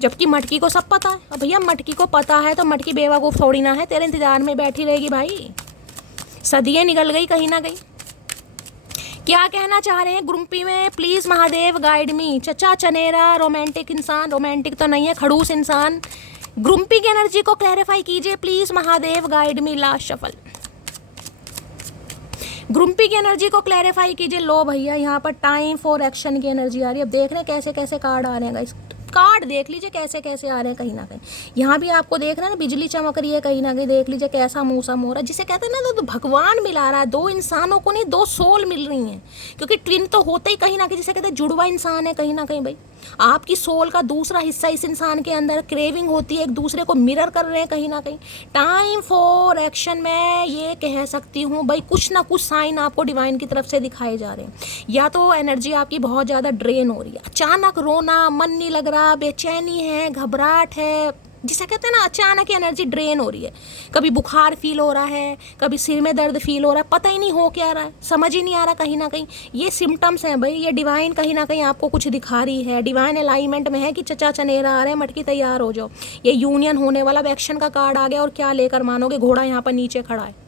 जबकि मटकी को सब पता है। अब भैया मटकी को पता है तो मटकी बेवकूफ़ थोड़ी ना है, तेरे इंतजार में बैठी रहेगी भाई, सदियाँ निकल गई कहीं ना कहीं। क्या कहना चाह रहे हैं ग्रुम्पी में, प्लीज़ महादेव गाइड मी। चचा चनेरा, रोमांटिक इंसान, रोमांटिक तो नहीं है, खड़ूस इंसान, ग्रुम्पी की एनर्जी को क्लैरिफाई कीजिए please Mahadev guide me. Last shuffle. Grumpy की एनर्जी को क्लैरिफाई कीजिए। लो भैया, यहाँ पर टाइम फॉर एक्शन की एनर्जी आ रही है। अब देख रहे हैं कैसे कैसे कार्ड आ रहे हैं गाइस, कार्ड देख लीजिए कैसे कैसे आ रहे हैं कहीं ना कहीं। यहाँ भी आपको देख रहे हैं ना, बिजली चमक रही है कहीं ना कहीं, देख लीजिए कैसा मौसम हो रहा है, जिसे कहते हैं ना तो भगवान मिला रहा है, दो इंसानों को नहीं, दो सोल मिल रही हैं, क्योंकि ट्विन तो होते ही कहीं ना कहीं, जिसे कहते हैं जुड़वा इंसान है कहीं ना कहीं भाई। आपकी सोल का दूसरा हिस्सा इस इंसान के अंदर, क्रेविंग होती है, एक दूसरे को मिरर कर रहे हैं कहीं ना कहीं। टाइम फॉर एक्शन, मैं ये कह सकती हूँ भाई, कुछ ना कुछ साइन आपको डिवाइन की तरफ से दिखाए जा रहे हैं। या तो एनर्जी आपकी बहुत ज़्यादा ड्रेन हो रही है, अचानक रोना, मन नहीं लग रहा, बेचैनी है, घबराहट है, जिसे कहते हैं ना अचानक एनर्जी ड्रेन हो रही है। कभी बुखार फील हो रहा है, कभी सिर में दर्द फील हो रहा है, पता ही नहीं हो क्या रहा है, समझ ही नहीं आ रहा कहीं ना कहीं। ये सिम्टम्स हैं भाई, ये डिवाइन कहीं ना कहीं आपको कुछ दिखा रही है, डिवाइन अलाइनमेंट में है कि चचा चनेरा आ रहे हैं, मटकी तैयार हो जाओ। ये यूनियन होने वाला एक्शन का कार्ड आ गया, और क्या लेकर मानोगे, घोड़ा यहाँ पर नीचे खड़ा है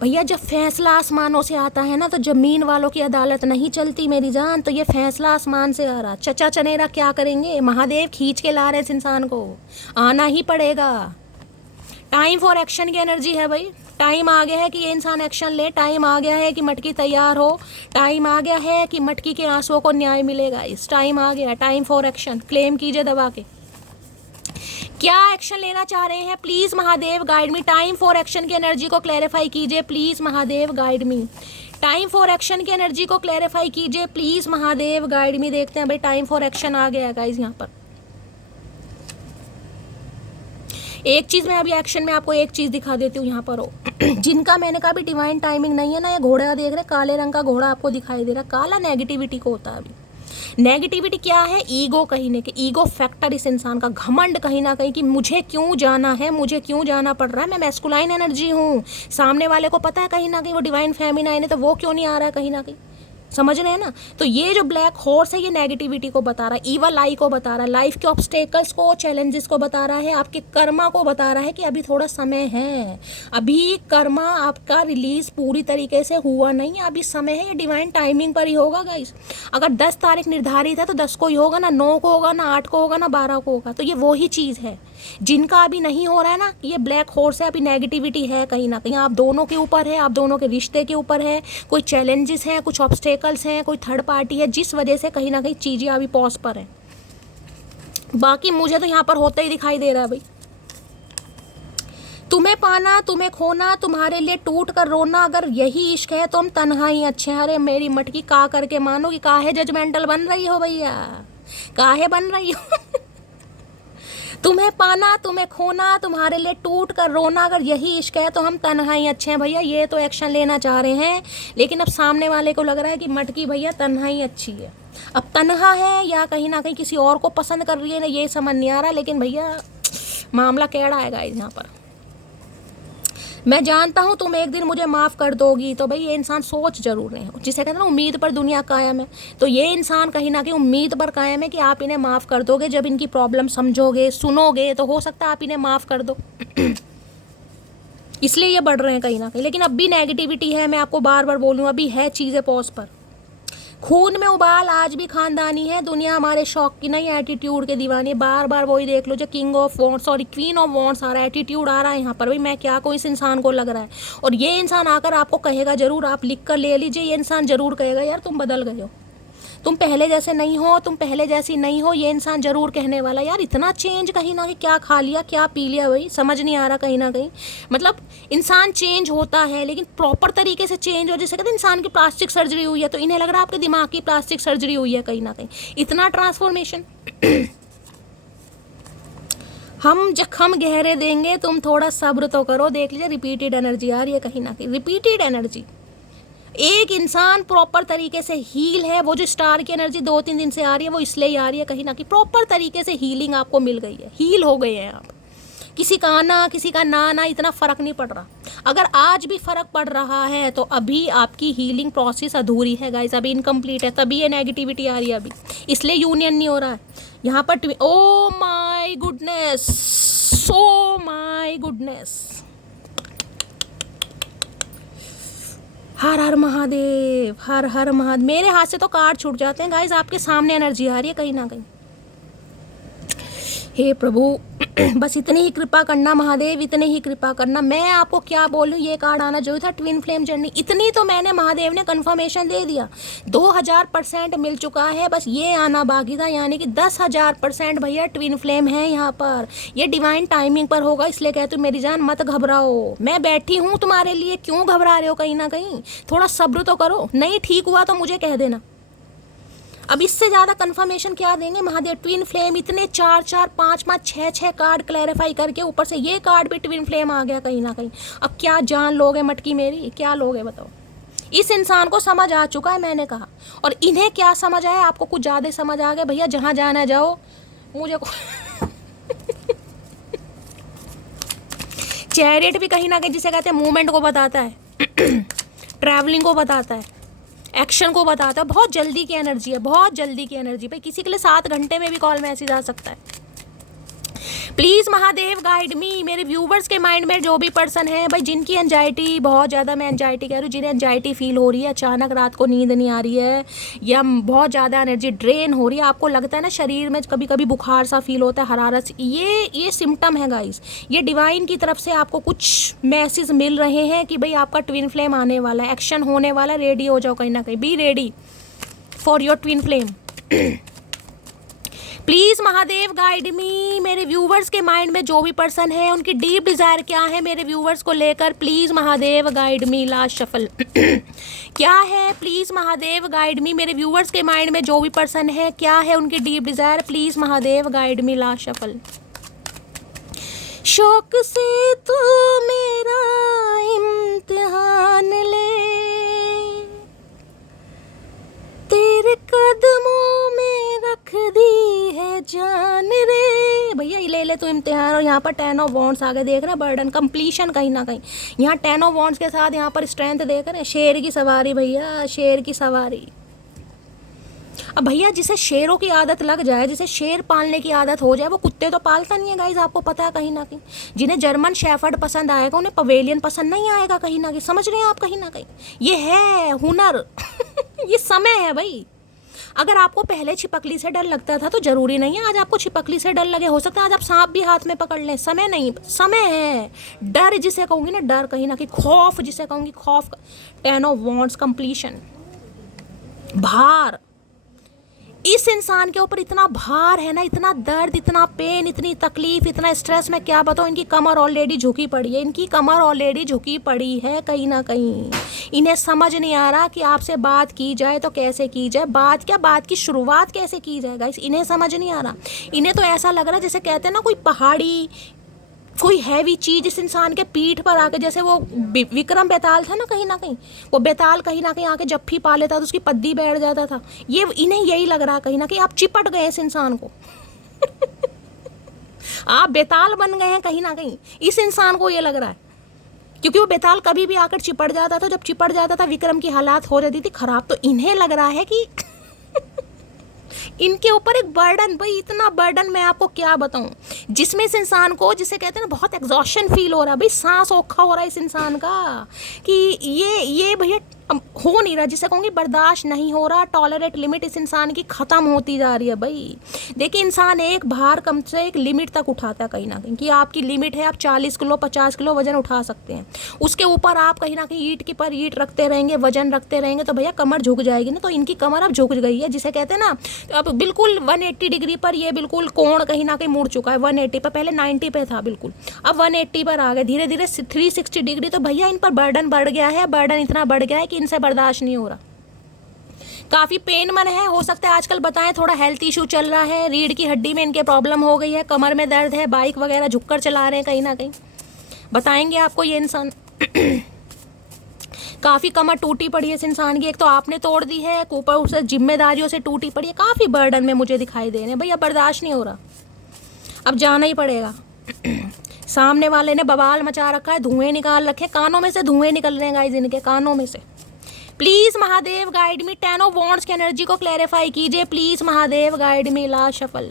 भैया। जब फैसला आसमानों से आता है ना, तो ज़मीन वालों की अदालत नहीं चलती मेरी जान, तो ये फैसला आसमान से आ रहा। चचा चनेरा क्या करेंगे, महादेव खींच के ला रहे इस इंसान को, आना ही पड़ेगा। टाइम फॉर एक्शन की एनर्जी है भाई, टाइम आ गया है कि ये इंसान एक्शन ले, टाइम आ गया है कि मटकी तैयार हो, टाइम आ गया है कि मटकी के आंसुओं को न्याय मिलेगा, इस टाइम आ गया। टाइम फॉर एक्शन, क्लेम कीजिए दबा के। क्या एक्शन लेना चाह रहे हैं, please Mahadev guide me. Time for action की एनर्जी को क्लैरिफाई कीजिए please Mahadev guide me. Time for action की एनर्जी को क्लैरिफाई कीजिए प्लीज़ महादेव गाइड मी। देखते हैं भाई, टाइम फॉर एक्शन आ गया गाइस यहाँ पर। एक चीज़ मैं अभी एक्शन में आपको एक चीज़ दिखा देती हूँ यहाँ पर हो जिनका मैंने कहा भी डिवाइन टाइमिंग नहीं है ना, ये घोड़ा देख रहे, काले रंग का घोड़ा आपको दिखाई दे रहा, काला नेगेटिविटी को होता है अभी। नेगेटिविटी क्या है? ईगो, कहीं ना कहीं ईगो फैक्टर इस इंसान का, घमंड कहीं ना कहीं कि मुझे क्यों जाना है, मुझे क्यों जाना पड़ रहा है, मैं मैस्कुलाइन एनर्जी हूँ। सामने वाले को पता है कहीं ना कहीं वो डिवाइन फेमिनाइन है, तो वो क्यों नहीं आ रहा है कहीं ना कहीं, समझ रहे हैं ना। तो ये जो ब्लैक हॉर्स है ये नेगेटिविटी को बता रहा है, ईवल आई को बता रहा है, लाइफ के ऑब्स्टेकल्स को, चैलेंजेस को बता रहा है, आपके कर्मा को बता रहा है कि अभी थोड़ा समय है, अभी कर्मा आपका रिलीज पूरी तरीके से हुआ नहीं है, अभी समय है, ये डिवाइन टाइमिंग पर ही होगा गाइस। अगर 10 तारीख निर्धारित है तो 10 को ही होगा ना, 9 को होगा ना, 8 को होगा ना, 12 को होगा। तो ये वही चीज़ है जिनका अभी नहीं हो रहा है ना, ये ब्लैक हॉर्स है, अभी नेगेटिविटी है कहीं ना कहीं आप दोनों के ऊपर है, आप दोनों के रिश्ते के ऊपर है, कोई चैलेंजेस हैं, कुछ ऑब्स्टेकल्स हैं, कोई थर्ड पार्टी है, जिस वजह से कहीं ना कहीं चीज़ें अभी पॉज पर हैं। बाकी मुझे तो यहाँ पर होता ही दिखाई दे रहा है भाई, तुम्हें पाना, तुम्हें खोना, तुम्हारे लिए टूट कर रोना, अगर यही इश्क है तो हम तन्हा ही अच्छे हैं। अरे मेरी मटकी का करके मानो कि काहे जजमेंटल बन रही हो भैया, काहे बन रही हो तुम्हें पाना, तुम्हें खोना, तुम्हारे लिए टूट कर रोना, अगर यही इश्क है तो हम तन्हा ही अच्छे हैं भैया। ये तो एक्शन लेना चाह रहे हैं, लेकिन अब सामने वाले को लग रहा है कि मटकी भैया तन्हा ही अच्छी है। अब तन्हा है या कहीं ना कहीं किसी और को पसंद कर रही है ना, ये समझ नहीं आ रहा, लेकिन भैया मामला कैड़ा है गाइस यहाँ पर। मैं जानता हूँ तुम एक दिन मुझे माफ़ कर दोगी, तो भाई ये इंसान सोच जरूर रहे हो, जिसे कहते हैं ना उम्मीद पर दुनिया कायम है, तो ये इंसान कहीं ना कहीं उम्मीद पर कायम है कि आप इन्हें माफ़ कर दोगे। जब इनकी प्रॉब्लम समझोगे, सुनोगे, तो हो सकता है आप इन्हें माफ़ कर दो इसलिए ये बढ़ रहे हैं कहीं ना कहीं। लेकिन अब भी नेगेटिविटी है, मैं आपको बार बार बोलूँ, अभी है चीज़ें पॉज पर। खून में उबाल आज भी खानदानी है, दुनिया हमारे शौक की नहीं, एटीट्यूड के दीवानी। बार बार वही देख लो, जो king of wands, sorry queen of wands आ रहा है, एटीट्यूड आ रहा है यहाँ पर। भाई मैं क्या को इस इंसान को लग रहा है, और ये इंसान आकर आपको कहेगा जरूर, आप लिख कर ले लीजिए, ये इंसान जरूर कहेगा यार तुम बदल गए हो, तुम पहले जैसे नहीं हो, तुम पहले जैसी नहीं हो। ये इंसान जरूर कहने वाला यार इतना चेंज कहीं ना कहीं, क्या खा लिया क्या पी लिया, भाई समझ नहीं आ रहा कहीं ना कहीं। मतलब इंसान चेंज होता है, लेकिन प्रॉपर तरीके से चेंज हो, जैसे कहते हैं इंसान की प्लास्टिक सर्जरी हुई है, तो इन्हें लग रहा है आपके दिमाग की प्लास्टिक सर्जरी हुई है कहीं ना कहीं, इतना ट्रांसफॉर्मेशन हम जख्म गहरे देंगे, तुम थोड़ा सब्र तो करो। देख लीजिए रिपीटेड एनर्जी आ रही है कहीं ना कहीं, रिपीटेड एनर्जी। एक इंसान प्रॉपर तरीके से हील है, वो जो स्टार की एनर्जी 2-3 दिन से आ रही है, वो इसलिए आ रही है कहीं ना कहीं, प्रॉपर तरीके से हीलिंग आपको मिल गई है, हील हो गए हैं आप। किसी का आना, किसी का ना आना, इतना फ़र्क नहीं पड़ रहा। अगर आज भी फ़र्क पड़ रहा है तो अभी आपकी हीलिंग प्रोसेस अधूरी है गाइस, अभी इनकम्प्लीट है, तभी ये नेगेटिविटी आ रही है अभी, इसलिए यूनियन नहीं हो रहा है यहाँ पर। Oh my goodness, so my goodness, Har Har Mahadev, Har Har Mahadev. मेरे हाथ से तो कार्ड छूट जाते हैं गाइस, आपके सामने एनर्जी आ रही है कहीं ना कहीं। हे प्रभु बस इतनी ही कृपा करना महादेव, इतनी ही कृपा करना। मैं आपको क्या बोलूं, ये कार्ड आना जरूरी था, ट्विन फ्लेम जर्नी। इतनी तो मैंने महादेव ने कंफर्मेशन दे दिया, 2000% मिल चुका है, बस ये आना बाकी था, यानी कि 10,000% भैया ट्विन फ्लेम है यहाँ पर। ये डिवाइन टाइमिंग पर होगा, इसलिए कहती हूँ मेरी जान मत घबराओ, मैं बैठी हूँ तुम्हारे लिए। क्यों घबरा रहे हो कहीं ना कहीं, थोड़ा सब्र तो करो। नहीं ठीक हुआ तो मुझे कह देना। अब इससे ज़्यादा कंफर्मेशन क्या देंगे महादेव। ट्विन फ्लेम इतने 4-4, 5-5, 6-6 कार्ड क्लैरिफाई करके ऊपर से ये कार्ड भी ट्विन फ्लेम आ गया कहीं ना कहीं। अब क्या जान लोगे मटकी मेरी, क्या लोगे बताओ। इस इंसान को समझ आ चुका है मैंने कहा, और इन्हें क्या समझ आया, आपको कुछ ज़्यादा समझ आ गया भैया। जहाँ जाना जाओ, मुझे चैरियट भी कहीं ना कहीं जिसे कहते हैं मूवमेंट को बताता है ट्रैवलिंग को बताता है, एक्शन को बताता है। बहुत जल्दी की एनर्जी है, बहुत जल्दी की एनर्जी। भाई किसी के लिए 7 घंटे में भी कॉल मैसेज आ सकता है। प्लीज़ महादेव गाइड मी। मेरे व्यूवर्स के माइंड में जो भी पर्सन है भाई, जिनकी एंजाइटी बहुत ज़्यादा, मैं एंजाइटी कह रही हूँ, जिन्हें एंजाइटी फील हो रही है, अचानक रात को नींद नहीं आ रही है, या बहुत ज़्यादा एनर्जी ड्रेन हो रही है, आपको लगता है ना शरीर में कभी कभी बुखार सा फील होता है, हरारत, ये सिम्टम है गाइस। ये डिवाइन की तरफ से आपको कुछ मैसेज मिल रहे हैं कि भाई आपका ट्विन फ्लेम आने वाला है, एक्शन होने वाला है, रेडी हो जाओ कहीं ना कहीं, be ready for your twin flame. Please Mahadev guide मी। मेरे व्यूवर्स के माइंड में जो भी पर्सन है, उनकी डीप डिज़ायर क्या है मेरे व्यूवर्स को लेकर, please Mahadev guide me. Last shuffle क्या है, प्लीज़ महादेव गाइड मी। मेरे व्यूवर्स के माइंड में जो भी पर्सन है, क्या है उनकी deep desire, please Mahadev guide me. Last shuffle शौक से तू मेरा इम्तिहान ले, तेरे कदमों में रख दी है जान रे। भैया ये ले ले तू इम्तिहान। और यहाँ पर 10 ऑफ वॉन्ड्स आगे देख रहे हैं, बर्डन कंप्लीशन कहीं ना कहीं। यहाँ 10 ऑफ वॉन्ड्स के साथ यहाँ पर स्ट्रेंथ देख रहे हैं, शेर की सवारी भैया, शेर की सवारी। अब भैया जिसे शेरों की आदत लग जाए, जिसे शेर पालने की आदत हो जाए, वो कुत्ते तो पालता नहीं है गाइस, आपको पता है कहीं ना कहीं। जिन्हें जर्मन शेफर्ड पसंद आएगा उन्हें पवेलियन पसंद नहीं आएगा कहीं ना कहीं, समझ रहे हैं आप कहीं ना कहीं। ये है हुनर ये समय है भाई। अगर आपको पहले छिपकली से डर लगता था तो जरूरी नहीं है आज आपको छिपकली से डर लगे, हो सकता है आज आप सांप भी हाथ में पकड़ लें। समय नहीं, समय है। डर जिसे कहूँगी ना, डर कहीं ना कहीं, खौफ जिसे कहूँगी, खौफ। 10 ऑफ वॉन्ड्स कंप्लीशन, भार। इस इंसान के ऊपर इतना भार है ना, इतना दर्द, इतना पेन, इतनी तकलीफ, इतना स्ट्रेस, मैं क्या बताऊँ। इनकी कमर ऑलरेडी झुकी पड़ी है, इनकी कमर ऑलरेडी झुकी पड़ी है कहीं ना कहीं। इन्हें समझ नहीं आ रहा कि आपसे बात की जाए तो कैसे की जाए, बात क्या, बात की शुरुआत कैसे की जाएगा, इन्हें समझ नहीं आ रहा। इन्हें तो ऐसा लग रहा है जैसे कहते हैं ना, कोई पहाड़ी, कोई हैवी चीज इस इंसान के पीठ पर आके, जैसे वो विक्रम बेताल था ना कहीं ना कहीं, वो बेताल कहीं ना कहीं आके जफ्फी पा लेता तो उसकी पद्दी बैठ जाता था। ये इन्हें यही लग रहा है कहीं ना कहीं, आप चिपट गए इस इंसान को आप बेताल बन गए हैं कहीं ना कहीं, इस इंसान को ये लग रहा है। क्योंकि वो बेताल कभी भी आकर चिपट जाता था, जब चिपट जाता था विक्रम की हालात हो जाती थी खराब। तो इन्हें लग रहा है कि इनके ऊपर एक बर्डन, भाई इतना बर्डन मैं आपको क्या बताऊं, जिसमें इस इंसान को, जिसे कहते हैं ना, बहुत एग्जॉशन फील हो रहा है भाई, सांस औखा हो रहा है इस इंसान का कि ये भैया हो नहीं रहा, जिसे कहूँगी बर्दाश्त नहीं हो रहा। टॉलरेट लिमिट इस इंसान की ख़त्म होती जा रही है भाई। देखिए इंसान एक भार कम से एक लिमिट तक उठाता है कहीं ना कहीं, कि आपकी लिमिट है, आप 40 किलो 50 किलो वजन उठा सकते हैं। उसके ऊपर आप कहीं ना कहीं ईंट के पर ईंट रखते रहेंगे, वजन रखते रहेंगे तो भैया कमर झुक जाएगी ना। तो इनकी कमर अब झुक गई है, जिसे कहते हैं ना, तो अब बिल्कुल 180 डिग्री पर ये बिल्कुल कोण कहीं ना कहीं मुड़ चुका है। 180 पर, पहले 90 पे था बिल्कुल, अब 180 पर आ गए धीरे धीरे 360 डिग्री। तो भैया इन पर बर्डन बढ़ गया है, बर्डन इतना बढ़ गया है कि इनसे बर्दाश्त नहीं हो रहा। काफ़ी पेन मन है, हो सकता है आजकल बताएं थोड़ा हेल्थ इशू चल रहा है, रीढ़ की हड्डी में इनके प्रॉब्लम हो गई है, कमर में दर्द है, बाइक वगैरह झुककर चला रहे हैं कहीं ना कहीं, बताएंगे आपको ये इंसान काफ़ी कमर टूटी पड़ी है इस इंसान की। एक तो आपने तोड़ दी है, ऊपर उसे जिम्मेदारियों से टूटी पड़ी है, काफ़ी बर्डन में मुझे दिखाई दे रहे हैं भैया, बर्दाश्त नहीं हो रहा, अब जाना ही पड़ेगा। सामने वाले ने बवाल मचा रखा है, धुएं निकाल रखे, कानों में से धुएं निकल रहे हैं गाइस, इनके कानों में से। Please Mahadev guide me, 10 of wands की एनर्जी को क्लैरिफाई कीजिए प्लीज महादेव गाइड मी। ला शफल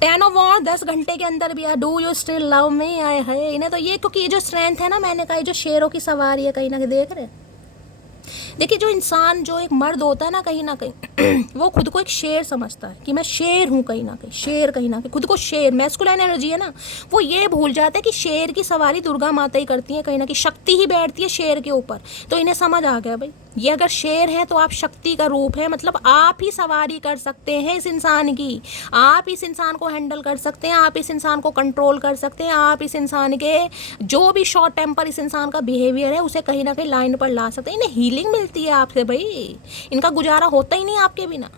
10 ऑफ वॉन्ड 10 घंटे के अंदर भी, do you still love me, आए है इन्हें तो ये, क्योंकि ये जो स्ट्रेंथ है ना, मैंने कहा जो शेरों की सवारी है कहीं ना कहीं, देख रहे हैं। देखिए जो इंसान, जो एक मर्द होता है ना कहीं ना कहीं वो खुद को एक शेर समझता है कि मैं शेर हूँ कहीं ना कहीं, शेर कहीं ना कहीं खुद को शेर, मैस्कुलाइन एनर्जी है ना, वो ये भूल जाता है कि शेर की सवारी दुर्गा माता ही करती है कहीं ना कहीं, शक्ति ही बैठती है शेर के ऊपर। तो इन्हें समझ आ गया भाई, ये अगर शेर है तो आप शक्ति का रूप है, मतलब आप ही सवारी कर सकते हैं इस इंसान की, आप इस इंसान को हैंडल कर सकते हैं, आप इस इंसान को कंट्रोल कर सकते हैं, आप इस इंसान के जो भी शॉर्ट टेम्पर इस इंसान का बिहेवियर है उसे कहीं ना कहीं लाइन पर ला सकते हैं। इन्हें हीलिंग मिलती है आपसे भाई, इनका गुजारा होता ही नहीं आपके बिना।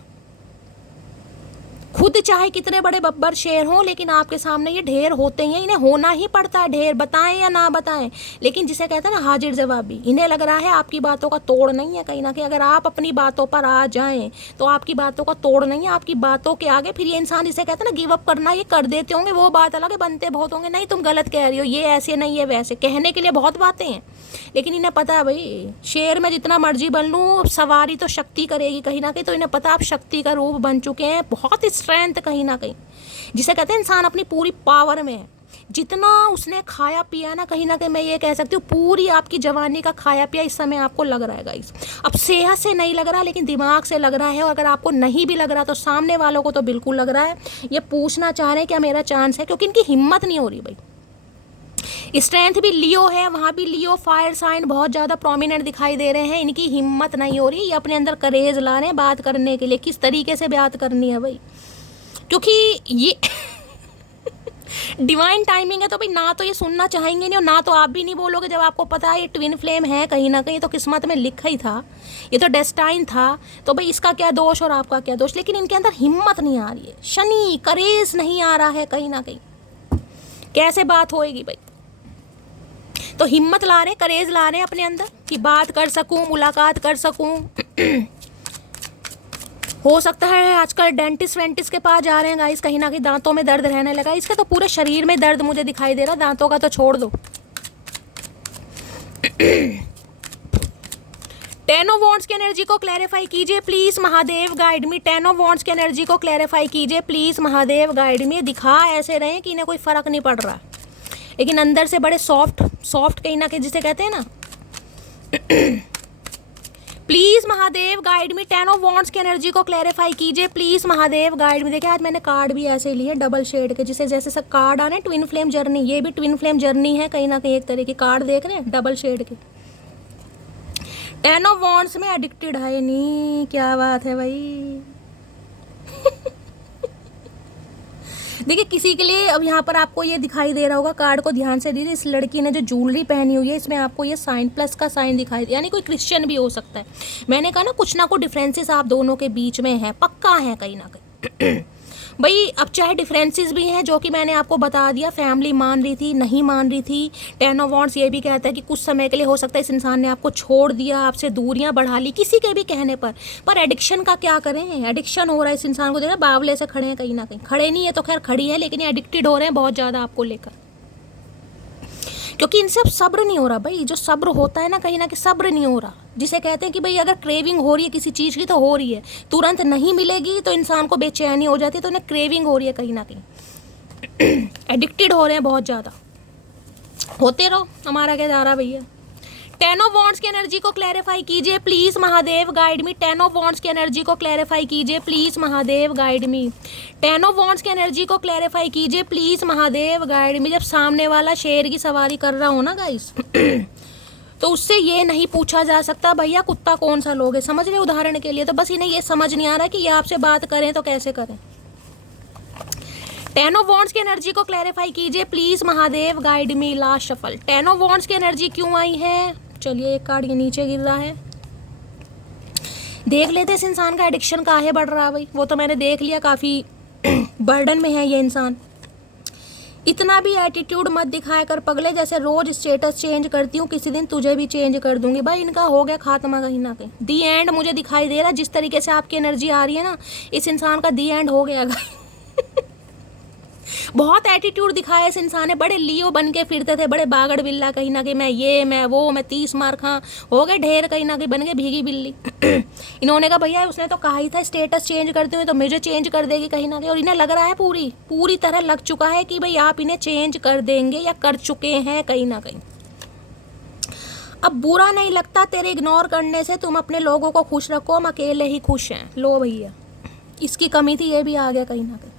खुद चाहे कितने बड़े बब्बर शेर हों, लेकिन आपके सामने ये ढेर होते ही हैं, इन्हें होना ही पड़ता है ढेर, बताएं या ना बताएं। लेकिन जिसे कहते हैं ना हाजिर जवाबी, इन्हें लग रहा है आपकी बातों का तोड़ नहीं है कहीं ना कहीं। अगर आप अपनी बातों पर आ जाएं तो आपकी बातों का तोड़ नहीं है, आपकी बातों के आगे फिर ये इंसान जिसे कहते हैं ना गिव अप करना, ये कर देते होंगे। वो बात अलग है, बनते बहुत होंगे, नहीं तुम गलत कह रही हो, ये ऐसे नहीं है वैसे, कहने के लिए बहुत बातें हैं, लेकिन इन्हें पता है भाई शेर में जितना मर्जी बन लूँ, सवारी तो शक्ति करेगी कहीं ना कहीं। तो इन्हें पता आप शक्ति का रूप बन चुके हैं, बहुत स्ट्रेंथ कहीं ना कहीं, जिसे कहते हैं इंसान अपनी पूरी पावर में है। जितना उसने खाया पिया ना कहीं ना कहीं, मैं ये कह सकती हूँ पूरी आपकी जवानी का खाया पिया इस समय आपको लग रहा है गाइस। अब सेहत से नहीं लग रहा, लेकिन दिमाग से लग रहा है, और अगर आपको नहीं भी लग रहा तो सामने वालों को तो बिल्कुल लग रहा है। ये पूछना चाह रहे हैं क्या मेरा चांस है, क्योंकि इनकी हिम्मत नहीं हो रही भाई। स्ट्रेंथ भी लियो है, वहाँ भी लियो फायर साइन बहुत ज़्यादा प्रोमिनेंट दिखाई दे रहे हैं, इनकी हिम्मत नहीं हो रही। ये अपने अंदर करेज ला रहे हैं बात करने के लिए, किस तरीके से बात करनी है भाई, क्योंकि ये डिवाइन टाइमिंग है। तो भाई ना तो ये सुनना चाहेंगे नहीं, और ना तो आप भी नहीं बोलोगे जब आपको पता है ये ट्विन फ्लेम है कहीं ना कहीं, तो किस्मत में लिखा ही था, ये तो डेस्टाइन था। तो भाई इसका क्या दोष और आपका क्या दोष, लेकिन इनके अंदर हिम्मत नहीं आ रही है, शनि करेज नहीं आ रहा है कहीं ना कहीं। कैसे बात होएगी भाई? तो हिम्मत ला रहे, करेज ला रहे अपने अंदर कि बात कर सकूं, मुलाकात कर सकूं। हो सकता है आजकल डेंटिस्ट वेंटिस्ट के पास जा रहे हैं गाइस, कहीं ना कहीं दांतों में दर्द रहने लगा। इसके तो पूरे शरीर में दर्द मुझे दिखाई दे रहा, दांतों का तो छोड़ दो। 10 ऑफ वॉन्ड्स की एनर्जी को क्लैरिफाई कीजिए please Mahadev, guide me. 10 of wands की एनर्जी को क्लैरिफाई कीजिए प्लीज महादेव, गाइड मी। दिखा ऐसे रहे कि इन्हें कोई फर्क नहीं पड़ रहा, लेकिन अंदर से बड़े सॉफ्ट कहीं ना कहीं जिसे कहते हैं ना। Please Mahadev guide me, 10 of wands की एनर्जी को क्लैरिफाई कीजिए प्लीज महादेव, गाइड मी। देखिए आज मैंने कार्ड भी ऐसे लिए डबल शेड के, जिसे जैसे सब कार्ड आने ट्विन फ्लेम जर्नी, ये भी ट्विन फ्लेम जर्नी है कहीं ना कहीं, एक तरह की कार्ड देख रहे हैं डबल शेड के। 10 ऑफ वॉन्ड्स में एडिक्टेड है नहीं, क्या बात है भाई। देखिए किसी के लिए अब यहाँ पर आपको ये दिखाई दे रहा होगा, कार्ड को ध्यान से दीजिए। इस लड़की ने जो ज्वेलरी पहनी हुई है इसमें आपको ये साइन प्लस का साइन दिखाई दे, यानी कोई क्रिश्चियन भी हो सकता है। मैंने कहा ना कुछ डिफरेंसेस आप दोनों के बीच में है, पक्का है कहीं ना कहीं। भाई अब चाहे डिफरेंसेस भी हैं, जो कि मैंने आपको बता दिया, फैमिली मान रही थी नहीं मान रही थी। 10 ऑफ वॉन्ड्स ये भी कहता है कि कुछ समय के लिए हो सकता है इस इंसान ने आपको छोड़ दिया, आपसे दूरियां बढ़ा ली किसी के भी कहने पर एडिक्शन का क्या करें, एडिक्शन हो रहा है इस इंसान को। देखा बावले से खड़े हैं, कहीं ना कहीं खड़े नहीं है तो खैर खड़ी है, लेकिन ये एडिक्टेड हो रहे हैं बहुत ज़्यादा आपको लेकर, क्योंकि इनसे अब सब्र नहीं हो रहा भाई। जो सब्र होता है ना कहीं ना कहीं सब्र नहीं हो रहा, जिसे कहते हैं कि भाई अगर क्रेविंग हो रही है किसी चीज़ की तो हो रही है, तुरंत नहीं मिलेगी तो इंसान को बेचैनी हो जाती है, तो उन्हें क्रेविंग हो रही है कहीं ना कहीं। एडिक्टेड हो रहे हैं बहुत ज़्यादा, होते रहो, हमारा क्या जा रहा भैया। 10 ऑफ वॉन्ड्स की एनर्जी को क्लैरिफाई कीजिए please Mahadev, guide me. 10 of wands की एनर्जी को क्लैरिफाई कीजिए please Mahadev, guide me. 10 of wands की एनर्जी को क्लैरिफाई कीजिए प्लीज महादेव, गाइड मी। जब सामने वाला शेर की सवारी कर रहा हो ना गाइस, तो उससे ये नहीं पूछा जा सकता भैया कुत्ता कौन सा लोगे, समझ रहे उदाहरण के लिए। तो बस इन्हें ये समझ नहीं आ रहा कि ये आपसे बात करें तो कैसे करें। 10 ऑफ वॉन्ड्स की एनर्जी को क्लैरिफाई कीजिए please Mahadev, guide me. Last shuffle. 10 of wands की एनर्जी क्यों आई है? चलिए एक कार्ड ये नीचे गिर रहा है, देख लेते इस इंसान का एडिक्शन काहे बढ़ रहा है भाई। वो तो मैंने देख लिया, काफ़ी बर्डन में है ये इंसान। इतना भी एटीट्यूड मत दिखाया कर पगले, जैसे रोज स्टेटस चेंज करती हूँ किसी दिन तुझे भी चेंज कर दूंगी। भाई इनका हो गया खात्मा कहीं ना कहीं, दी एंड मुझे दिखाई दे रहा। जिस तरीके से आपकी एनर्जी आ रही है ना, इस इंसान का दी एंड हो गया। बहुत एटीट्यूड दिखाया इस इंसान ने, बड़े लियो बन के फिरते थे, बड़े बागड़ बिल्ला कहीं ना कहीं, मैं ये मैं वो मैं 30 मार खा, हो गए ढेर कहीं ना कहीं, बन गए भीगी बिल्ली। इन्होंने कहा भैया उसने तो कहा ही था स्टेटस चेंज करते हुए तो मुझे चेंज कर देगी कहीं ना कहीं, और इन्हें लग रहा है पूरी तरह लग चुका है कि भाई आप इन्हें चेंज कर देंगे या कर चुके हैं कहीं ना कहीं। अब बुरा नहीं लगता तेरे इग्नोर करने से, तुम अपने लोगों को खुश रखो, हम अकेले ही खुश हैं। लो भैया इसकी कमी थी, ये भी आ गया कहीं ना कहीं।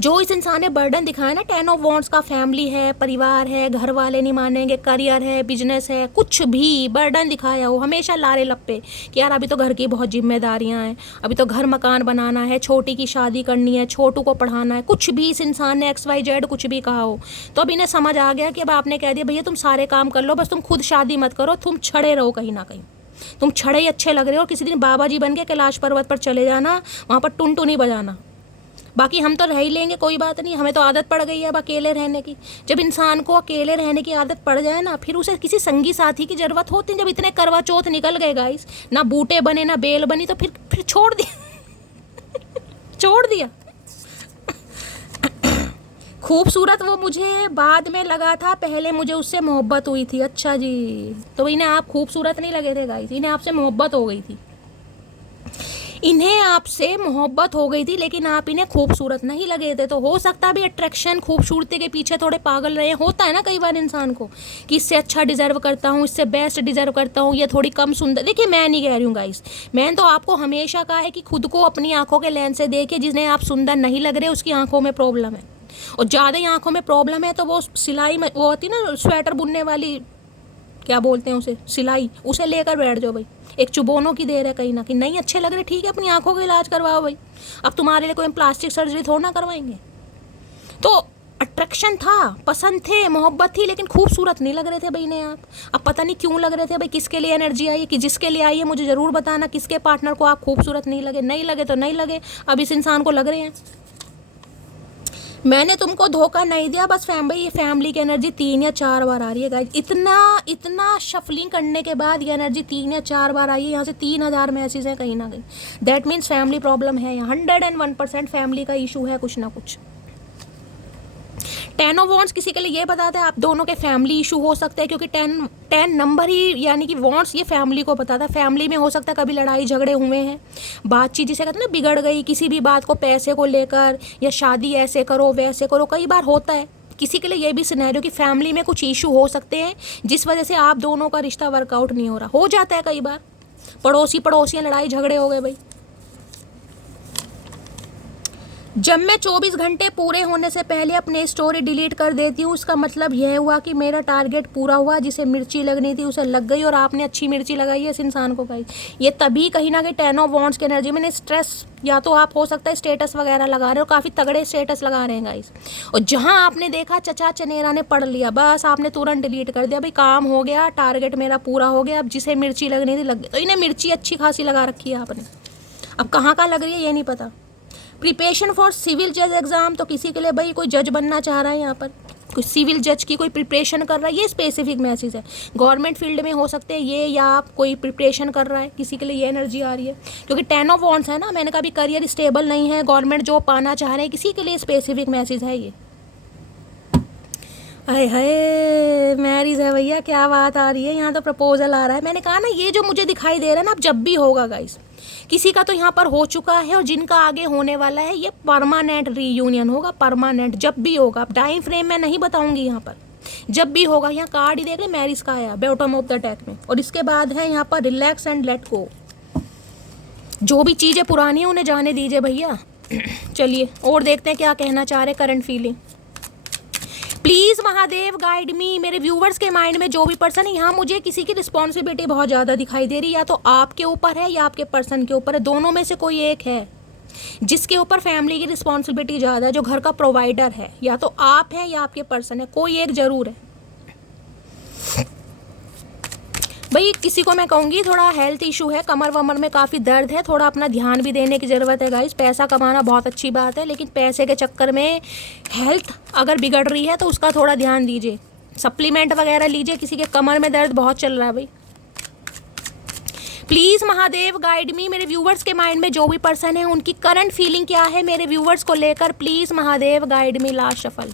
जो इस इंसान ने बर्डन दिखाया ना 10 ऑफ वॉन्ड्स का, फैमिली है, परिवार है, घर वाले नहीं मानेंगे, करियर है, बिजनेस है, कुछ भी बर्डन दिखाया हो, हमेशा लारे लप्पे कि यार अभी तो घर की बहुत जिम्मेदारियां हैं, अभी तो घर मकान बनाना है, छोटी की शादी करनी है, छोटू को पढ़ाना है, कुछ भी इस इंसान ने XYZ कुछ भी कहा हो, तो अब इन्हें समझ आ गया कि अब आपने कह दिया भैया तुम सारे काम कर लो, बस तुम खुद शादी मत करो, तुम छड़े रहो कहीं ना कहीं। तुम छड़े ही अच्छे लग रहे हो, और किसी दिन बाबा जी बन के कैलाश पर्वत पर चले जाना, वहाँ पर टुन टुनी बजाना। बाकी हम तो रह ही लेंगे, कोई बात नहीं, हमें तो आदत पड़ गई है अब अकेले रहने की। जब इंसान को अकेले रहने की आदत पड़ जाए ना, फिर उसे किसी संगी साथी की ज़रूरत होती है। जब इतने करवा चौथ निकल गए गाइस, ना बूटे बने ना बेल बनी, तो फिर छोड़ दिया। छोड़ दिया। खूबसूरत वो मुझे बाद में लगा था, पहले मुझे उससे मोहब्बत हुई थी। अच्छा जी, तो इन्हें आप खूबसूरत नहीं लगे थे गाइस, इन्हें आपसे मोहब्बत हो गई थी। इन्हें आपसे मोहब्बत हो गई थी, लेकिन आप इन्हें खूबसूरत नहीं लगे थे। तो हो सकता है भी अट्रैक्शन, खूबसूरती के पीछे थोड़े पागल रहे। होता है ना कई बार इंसान को कि इससे अच्छा डिजर्व करता हूँ, इससे बेस्ट डिजर्व करता हूँ, ये थोड़ी कम सुंदर। देखिए मैं नहीं कह रही हूँ गाइस, मैंने तो आपको हमेशा कहा है कि खुद को अपनी आंखों के लेंस से देखिए। जिन्हें आप सुंदर नहीं लग रहे उसकी आंखों में प्रॉब्लम है, और ज़्यादा ही आंखों में प्रॉब्लम है तो वो सिलाई में वो होती है ना स्वेटर बुनने वाली, क्या बोलते हैं उसे, सिलाई, उसे लेकर बैठ जाओ भाई। एक चुबोनों की देर है कहीं ना कहीं, नहीं अच्छे लग रहे ठीक है, अपनी आंखों का इलाज करवाओ भाई। अब तुम्हारे लिए कोई प्लास्टिक सर्जरी थोड़ा ना करवाएंगे। तो अट्रैक्शन था, पसंद थे, मोहब्बत थी, लेकिन खूबसूरत नहीं लग रहे थे भाई ने आप। अब पता नहीं क्यों लग रहे थे भाई, किसके लिए एनर्जी आई है, कि जिसके लिए आई है मुझे ज़रूर बताना, किसके पार्टनर को आप खूबसूरत नहीं लगे। नहीं लगे तो नहीं लगे, अब इस इंसान को लग रहे हैं। मैंने तुमको धोखा नहीं दिया, बस ये फैमिली की एनर्जी 3 या 4 बार आ रही है गाइस। इतना शफलिंग करने के बाद ये एनर्जी 3 या 4 बार आई है। यहाँ से 3000 मैसेज हैं कहीं ना कहीं। दैट मीन्स फैमिली प्रॉब्लम है यहाँ। 101% फैमिली का इशू है कुछ ना कुछ। 10 ऑफ वॉन्ड्स किसी के लिए ये बताता है आप दोनों के फैमिली इशू हो सकते हैं, क्योंकि 10 नंबर ही यानी कि वॉन्ड्स ये फैमिली को बताता है। फैमिली में हो सकता है कभी लड़ाई झगड़े हुए हैं, बातचीत जिसे कहते हैं ना बिगड़ गई किसी भी बात को पैसे को लेकर, या शादी ऐसे करो वैसे करो, कई बार होता है। किसी के लिए ये भी सिनेरियो कि फैमिली में कुछ इशू हो सकते हैं जिस वजह से आप दोनों का रिश्ता वर्कआउट नहीं हो रहा। हो जाता है कई बार, पड़ोसियाँ लड़ाई झगड़े हो गए भाई। जब मैं 24 घंटे पूरे होने से पहले अपने स्टोरी डिलीट कर देती हूँ, उसका मतलब यह हुआ कि मेरा टारगेट पूरा हुआ। जिसे मिर्ची लगनी थी उसे लग गई, और आपने अच्छी मिर्ची लगाई है इस इंसान को गाइस। ये तभी कहीं ना कहीं 10 ऑफ वॉन्ड्स की एनर्जी में स्ट्रेस, या तो आप हो सकता है स्टेटस वगैरह लगा रहे हो, काफ़ी तगड़े स्टेटस लगा रहे हैं गाइस, और जहाँ आपने देखा चचा चनेरा ने पढ़ लिया, बस आपने तुरंत डिलीट कर दिया। भाई काम हो गया, टारगेट मेरा पूरा हो गया, अब जिसे मिर्ची लगनी थी लग गई। तो इन्हें मिर्ची अच्छी खासी लगा रखी है आपने, अब कहाँ कहाँ लग रही है ये नहीं पता। प्रिपरेशन फॉर सिविल जज एग्जाम, तो किसी के लिए भाई कोई जज बनना चाह रहा है, यहाँ पर कोई सिविल जज की कोई प्रिपरेशन कर रहा है, ये स्पेसिफिक मैसेज है। गवर्नमेंट फील्ड में हो सकते हैं ये, या आप कोई प्रिपरेशन कर रहा है, किसी के लिए ये एनर्जी आ रही है। क्योंकि 10 ऑफ वॉन्ड्स है ना, मैंने कहा भी करियर स्टेबल नहीं है, गवर्नमेंट जॉब पाना चाह रहे हैं, किसी के लिए स्पेसिफिक मैसेज है ये। हाय हाय मैरिज है भैया, क्या बात आ रही है यहाँ, तो प्रपोजल आ रहा है। मैंने कहा ना ये जो मुझे दिखाई दे रहा है ना, अब जब भी होगा गाइस, किसी का तो यहाँ पर हो चुका है, और जिनका आगे होने वाला है ये परमानेंट रीयूनियन होगा, परमानेंट जब भी होगा। अब टाइम फ्रेम मैं नहीं बताऊंगी यहाँ पर, जब भी होगा। यहाँ कार्ड ही देख ले, मैरिज का आया बॉटम ऑफ द डेक में, और इसके बाद है यहाँ पर रिलैक्स एंड लेट गो। जो भी चीज़ें पुरानी है उन्हें जाने दीजिए भैया। चलिए और देखते हैं क्या कहना चाह रहे current feeling. Please Mahadev guide मी। मेरे व्यूवर्स के माइंड में जो भी पर्सन है, यहाँ मुझे किसी की रिस्पॉन्सिबिलिटी बहुत ज़्यादा दिखाई दे रही है, या तो आपके ऊपर है या आपके पर्सन के ऊपर है, दोनों में से कोई एक है जिसके ऊपर फैमिली की रिस्पॉन्सिबिलिटी ज़्यादा है, जो घर का प्रोवाइडर है। या तो आप हैं या आपके पर्सन है, कोई एक ज़रूर है भाई। किसी को मैं कहूँगी थोड़ा हेल्थ इशू है, कमर वमर में काफ़ी दर्द है, थोड़ा अपना ध्यान भी देने की ज़रूरत है गाइस। पैसा कमाना बहुत अच्छी बात है, लेकिन पैसे के चक्कर में हेल्थ अगर बिगड़ रही है तो उसका थोड़ा ध्यान दीजिए, सप्लीमेंट वगैरह लीजिए। किसी के कमर में दर्द बहुत चल रहा है भाई। प्लीज़ महादेव गाइड मी। मेरे व्यूवर्स के माइंड में जो भी पर्सन है उनकी करंट फीलिंग क्या है मेरे व्यूवर्स को लेकर, please Mahadev guide me. Last shuffle,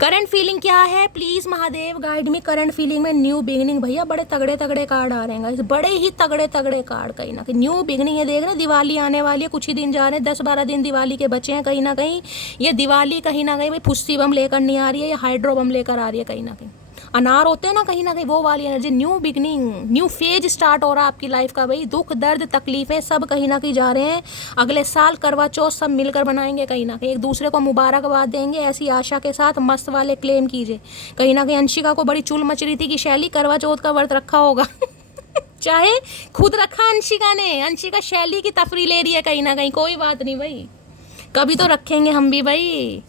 current feeling क्या है, please Mahadev guide me. Current feeling में न्यू बिगिनिंग भैया, बड़े तगड़े तगड़े कार्ड आ रहे हैं, बड़े ही तगड़े तगड़े कार्ड। कहीं ना कहीं न्यू बिगिनिंग है, देख रहे हैं दिवाली आने वाली है, कुछ ही दिन जा रहे हैं, 10-12 दिन दिवाली के बचे हैं। कहीं ना कहीं ये दिवाली कहीं ना कहीं भाई फुस्सी बम लेकर नहीं आ रही है, या हाइड्रो बम लेकर आ रही है। कहीं ना कहीं अनार होते हैं ना कहीं वो वाली energy. New beginning, new phase start हो रहा है आपकी लाइफ का भाई। दुख दर्द तकलीफें सब कहीं ना कहीं जा रहे हैं। अगले साल करवा चौथ सब मिलकर बनाएंगे, कहीं ना कहीं एक दूसरे को मुबारकबाद देंगे, ऐसी आशा के साथ मस्त वाले क्लेम कीजिए। कहीं ना कहीं अंशिका को बड़ी चुल मच रही थी कि शैली करवा चौथ का व्रत रखा होगा चाहे खुद रखा अंशिका ने, अंशिका शैली की तफरी ले रही है कहीं ना कहीं। कोई बात नहीं भाई, कभी तो रखेंगे हम भी भाई।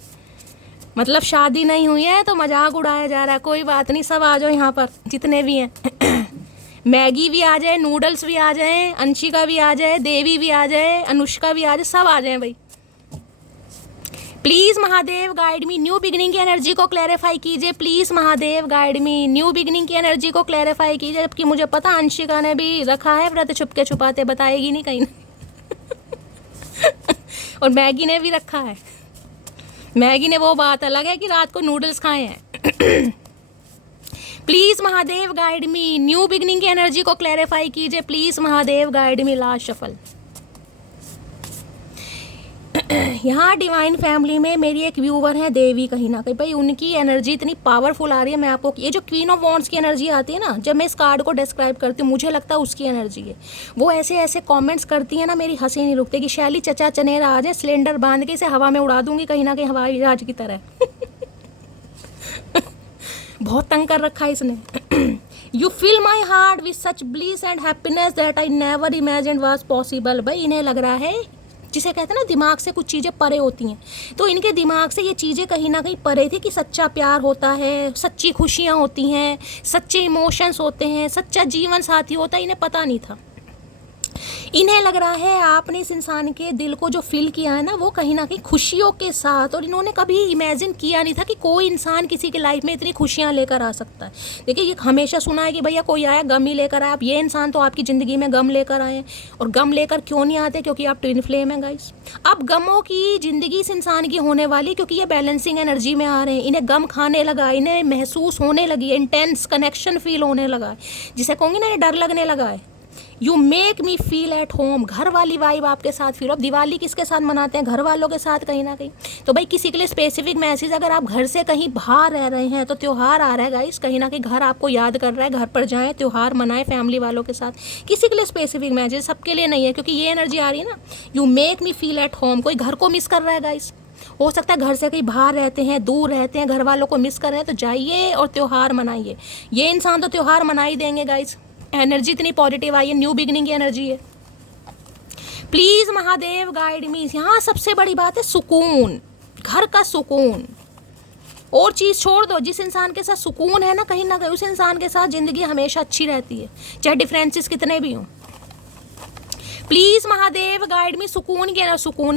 मतलब शादी नहीं हुई है तो मजाक उड़ाया जा रहा है, कोई बात नहीं। सब आ जाओ यहाँ पर जितने भी हैं मैगी भी आ जाए, नूडल्स भी आ जाए, अंशिका भी आ जाए, देवी भी आ जाए, अनुष्का भी आ जाए, सब आ जाए भाई। Please Mahadev guide me. New beginning की एनर्जी को क्लैरिफाई कीजिए, please Mahadev guide me. New beginning की एनर्जी को क्लैरिफाई कीजिए, जबकि मुझे पता अंशिका ने भी रखा है व्रत, छुपके छुपाते बताएगी नहीं कहीं और मैगी ने भी रखा है। मैगी ने वो बात अलग है कि रात को नूडल्स खाए हैं please Mahadev guide me. New beginning की एनर्जी को क्लैरिफाई कीजिए, please Mahadev guide me. Last shuffle. यहाँ डिवाइन फैमिली में मेरी एक व्यूवर है देवी, कहीं ना कहीं भाई उनकी एनर्जी इतनी पावरफुल आ रही है। मैं आपको ये जो क्वीन ऑफ वॉन्ड्स की एनर्जी आती है ना, जब मैं इस कार्ड को डिस्क्राइब करती हूँ मुझे लगता है उसकी एनर्जी है। वो ऐसे ऐसे कमेंट्स करती है ना, मेरी हंसी नहीं रुकती कि शैली चचा चनेरा आ जाए, सिलेंडर बांध के इसे हवा में उड़ा दूंगी कहीं ना कहीं हवाई जहाज की तरह बहुत तंग कर रखा है इसने you feel my heart with such bliss and happiness that I never imagine was possible. भाई इन्हें लग रहा है, जिसे कहते हैं ना दिमाग से कुछ चीज़ें परे होती हैं, तो इनके दिमाग से ये चीज़ें कहीं ना कहीं परे थी कि सच्चा प्यार होता है, सच्ची खुशियाँ होती हैं, सच्चे इमोशंस होते हैं, सच्चा जीवन साथी होता है, इन्हें पता नहीं था। इन्हें लग रहा है आपने इस इंसान के दिल को जो फील किया है ना, वो कहीं ना कहीं खुशियों के साथ, और इन्होंने कभी इमेजिन किया नहीं था कि कोई इंसान किसी की लाइफ में इतनी खुशियाँ लेकर आ सकता है। देखिए, ये हमेशा सुना है कि भैया कोई आया गम ही लेकर आया। अब ये इंसान तो आपकी ज़िंदगी में गम लेकर आए हैं, और गम लेकर क्यों नहीं आते? क्योंकि आप ट्विन फ्लेम हैं गाइस। अब गमों की ज़िंदगी इस इंसान की होने वाली, क्योंकि ये बैलेंसिंग एनर्जी में आ रहे हैं। इन्हें गम खाने लगा, इन्हें महसूस होने लगी है, इंटेंस कनेक्शन फील होने लगा है, जिसे कहूँगी ना, ये डर लगने लगा है। You make me feel at home, घर वाली वाइब आपके साथ फील हो। अब दिवाली किसके साथ मनाते हैं? घर वालों के साथ कहीं ना कहीं। तो भाई किसी के लिए स्पेसिफिक मैसेज, अगर आप घर से कहीं बाहर रह रहे हैं तो त्यौहार आ रहा है गाइस, कहीं ना कहीं घर आपको याद कर रहा है, घर पर जाएं, त्यौहार मनाएं फैमिली वालों के साथ। किसी के लिए स्पेसिफिक मैसेज, सबके लिए नहीं है, क्योंकि ये एनर्जी आ रही है ना, you make me feel at home. कोई घर को मिस कर रहा है गाइस, हो सकता है घर से कहीं बाहर रहते हैं, दूर रहते हैं, घर वालों को मिस कर रहे हैं, तो जाइए और त्यौहार मनाइए। ये इंसान तो त्यौहार मना ही देंगे गाइस। एनर्जी इतनी पॉजिटिव आई है, न्यू बिगनिंग की एनर्जी है। प्लीज महादेव गाइड मी। यहाँ सबसे बड़ी बात है सुकून, घर का सुकून। और चीज़ छोड़ दो, जिस इंसान के साथ सुकून है ना कहीं उस इंसान के साथ ज़िंदगी हमेशा अच्छी रहती है, चाहे डिफरेंसेस कितने भी हों। प्लीज महादेव गाइड मी। सुकून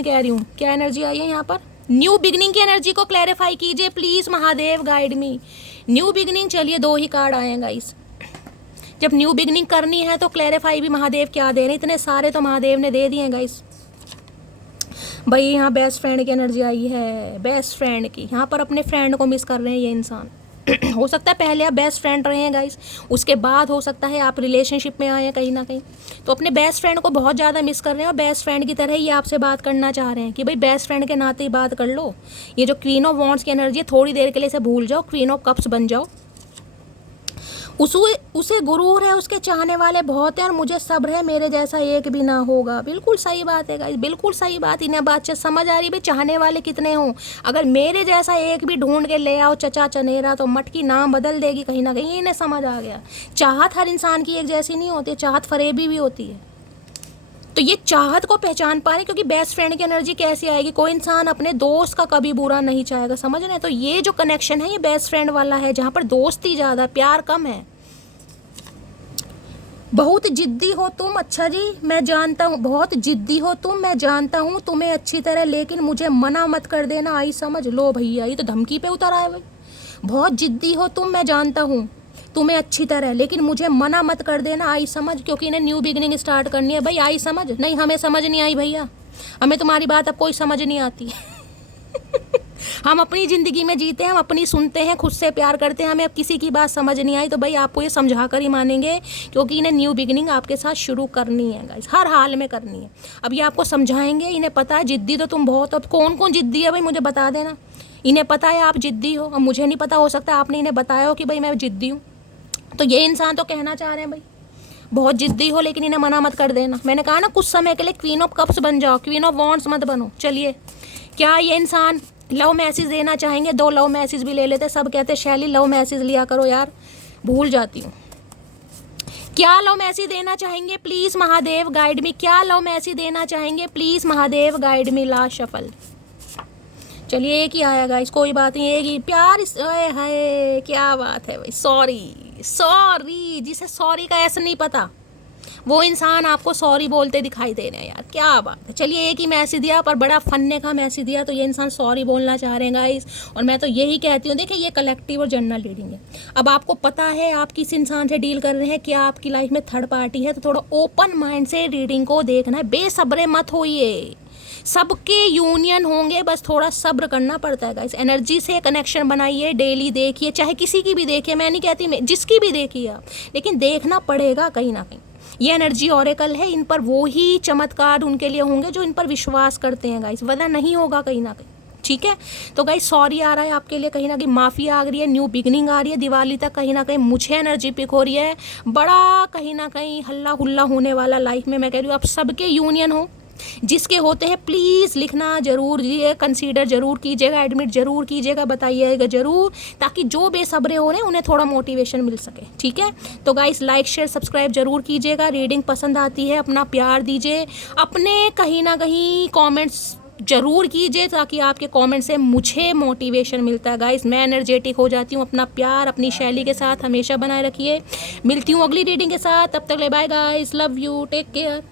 कह रही हूँ, क्या एनर्जी आई है यहाँ पर? न्यू बिगनिंग की एनर्जी को क्लैरिफाई कीजिए please Mahadev guide me. New beginning, चलिए 2 ही कार्ड आए हैं गाइस। जब न्यू बिगनिंग करनी है तो क्लैरिफाई भी महादेव क्या दे रहे हैं? इतने सारे तो महादेव ने दे दिए हैं गाइस। भाई यहाँ बेस्ट फ्रेंड की एनर्जी आई है, बेस्ट फ्रेंड की। यहाँ पर अपने फ्रेंड को मिस कर रहे हैं ये इंसान। हो सकता है पहले आप बेस्ट फ्रेंड रहे हैं गाइस, उसके बाद हो सकता है आप रिलेशनशिप में आए हैं कहीं ना कहीं, तो अपने बेस्ट फ्रेंड को बहुत ज़्यादा मिस कर रहे हैं, और बेस्ट फ्रेंड की तरह ही आपसे बात करना चाह रहे हैं कि भाई बेस्ट फ्रेंड के नाते ही बात कर लो। ये जो क्वीन ऑफ वॉन्ड्स की एनर्जी है, थोड़ी देर के लिए इसे भूल जाओ, क्वीन ऑफ कप्स बन जाओ। उसे गुरूर है, उसके चाहने वाले बहुत हैं, और मुझे सब्र है, मेरे जैसा एक भी ना होगा। बिल्कुल सही बात है गाइस, बिल्कुल सही बात। इन्हें बात समझ आ रही है, चाहने वाले कितने हों, अगर मेरे जैसा एक भी ढूंढ के ले आओ चचा चनेरा, तो मटकी नाम बदल देगी कहीं ना कहीं। इन्हें समझ आ गया, चाहत हर इंसान की एक जैसी नहीं होती, चाहत फरेबी भी होती है। तो ये चाहत को पहचान पा रहे, क्योंकि बेस्ट फ्रेंड की एनर्जी कैसी आएगी? कोई इंसान अपने दोस्त का कभी बुरा नहीं चाहेगा, समझ रहे हैं? तो ये जो कनेक्शन है ये बेस्ट फ्रेंड वाला है, जहाँ पर दोस्ती ज़्यादा, प्यार कम है। बहुत जिद्दी हो तुम, अच्छा जी मैं जानता हूँ, बहुत जिद्दी हो तुम, मैं जानता हूँ तुम्हें अच्छी तरह, लेकिन मुझे मना मत कर देना, आई समझ। लो भैया, ये तो धमकी पे उतर आए भाई। बहुत जिद्दी हो तुम, मैं जानता हूँ तुम्हें अच्छी तरह, लेकिन मुझे मना मत कर देना, आई समझ। क्योंकि इन्हें न्यू बिगनिंग स्टार्ट करनी है भाई, आई समझ। नहीं, हमें समझ नहीं आई भैया, हमें तुम्हारी बात अब कोई समझ नहीं आती। हम अपनी ज़िंदगी में जीते हैं, हम अपनी सुनते हैं, खुद से प्यार करते हैं, हमें अब किसी की बात समझ नहीं आई तो भाई आपको ये समझा कर ही मानेंगे, क्योंकि इन्हें न्यू बिगनिंग आपके साथ शुरू करनी है गाइस, हर हाल में करनी है। अब ये आपको समझाएंगे, इन्हें पता है जिद्दी तो तुम बहुत। अब कौन कौन जिद्दी है भाई, मुझे बता देना। इन्हें पता है आप जिद्दी हो, अब मुझे नहीं पता, हो सकता है आपने इन्हें बताया हो कि भाई मैं जिद्दी हूँ। तो ये इंसान तो कहना चाह रहे हैं भाई बहुत जिद्दी हो, लेकिन इन्हें मना मत कर देना। मैंने कहा ना कुछ समय के लिए क्वीन ऑफ कप्स बन जाओ, क्वीन ऑफ वॉन्ड्स मत बनो। चलिए, क्या ये इंसान लव मैसेज देना चाहेंगे? 2 लव मैसेज भी ले लेते। सब कहते शैली लव मैसेज लिया करो यार, भूल जाती हूँ। क्या लव मैसेज देना चाहेंगे प्लीज महादेव गाइड मी? क्या लव मैसेज देना चाहेंगे please Mahadev guide me? Last shuffle. चलिए एक ही आया गाइस, कोई बात नहीं, एक ही प्यार। है क्या बात है भाई, सॉरी जिसे सॉरी का ऐसा नहीं पता, वो इंसान आपको सॉरी बोलते दिखाई दे रहे हैं यार, क्या बात है। चलिए एक ही मैसेज दिया, पर बड़ा फन्ने का मैसेज दिया, तो ये इंसान सॉरी बोलना चाह रहे हैं गाइस। और मैं तो यही कहती हूँ, देखिए ये कलेक्टिव और जनरल रीडिंग है। अब आपको पता है आप किस इंसान से डील कर रहे हैं, क्या आपकी लाइफ में थर्ड पार्टी है, तो थोड़ा ओपन माइंड से रीडिंग को देखना है, बेसब्रे मत होइए। सबके यूनियन होंगे, बस थोड़ा सब्र करना पड़ता है गाइस। एनर्जी से कनेक्शन बनाइए, डेली देखिए, चाहे किसी की भी देखिए, मैं नहीं कहती जिसकी भी देखिए आप, लेकिन देखना पड़ेगा कहीं ना कहीं। ये एनर्जी ऑरेकल है, इन पर वो ही चमत्कार उनके लिए होंगे जो इन पर विश्वास करते हैं गाइस, वरना नहीं होगा कहीं ना कहीं। ठीक है, तो गाइस सॉरी आ रहा है आपके लिए, कहीं ना कहीं माफ़ी आ रही है, न्यू बिगनिंग आ रही है, दिवाली तक कहीं ना कहीं मुझे एनर्जी पिक हो रही है, बड़ा कहीं ना कहीं हल्ला हुल्ला होने वाला लाइफ में। मैं कह रही हूँ आप सबके यूनियन हो, जिसके होते हैं प्लीज़ लिखना जरूर, ये कंसीडर जरूर कीजिएगा, एडमिट जरूर कीजिएगा, बताइएगा जरूर, ताकि जो बेसब्रे हो रहे हैं उन्हें थोड़ा मोटिवेशन मिल सके। ठीक है, तो गाइस लाइक शेयर सब्सक्राइब जरूर कीजिएगा। रीडिंग पसंद आती है अपना प्यार दीजिए, अपने कहीं ना कहीं कमेंट्स जरूर कीजिए, ताकि आपके कमेंट से मुझे मोटिवेशन मिलता है गाइस, मैं एनर्जेटिक हो जाती हूँ। अपना प्यार अपनी शैली के साथ हमेशा बनाए रखिए। मिलती हूँ अगली रीडिंग के साथ, तब तक ले bye guys, love you, take care.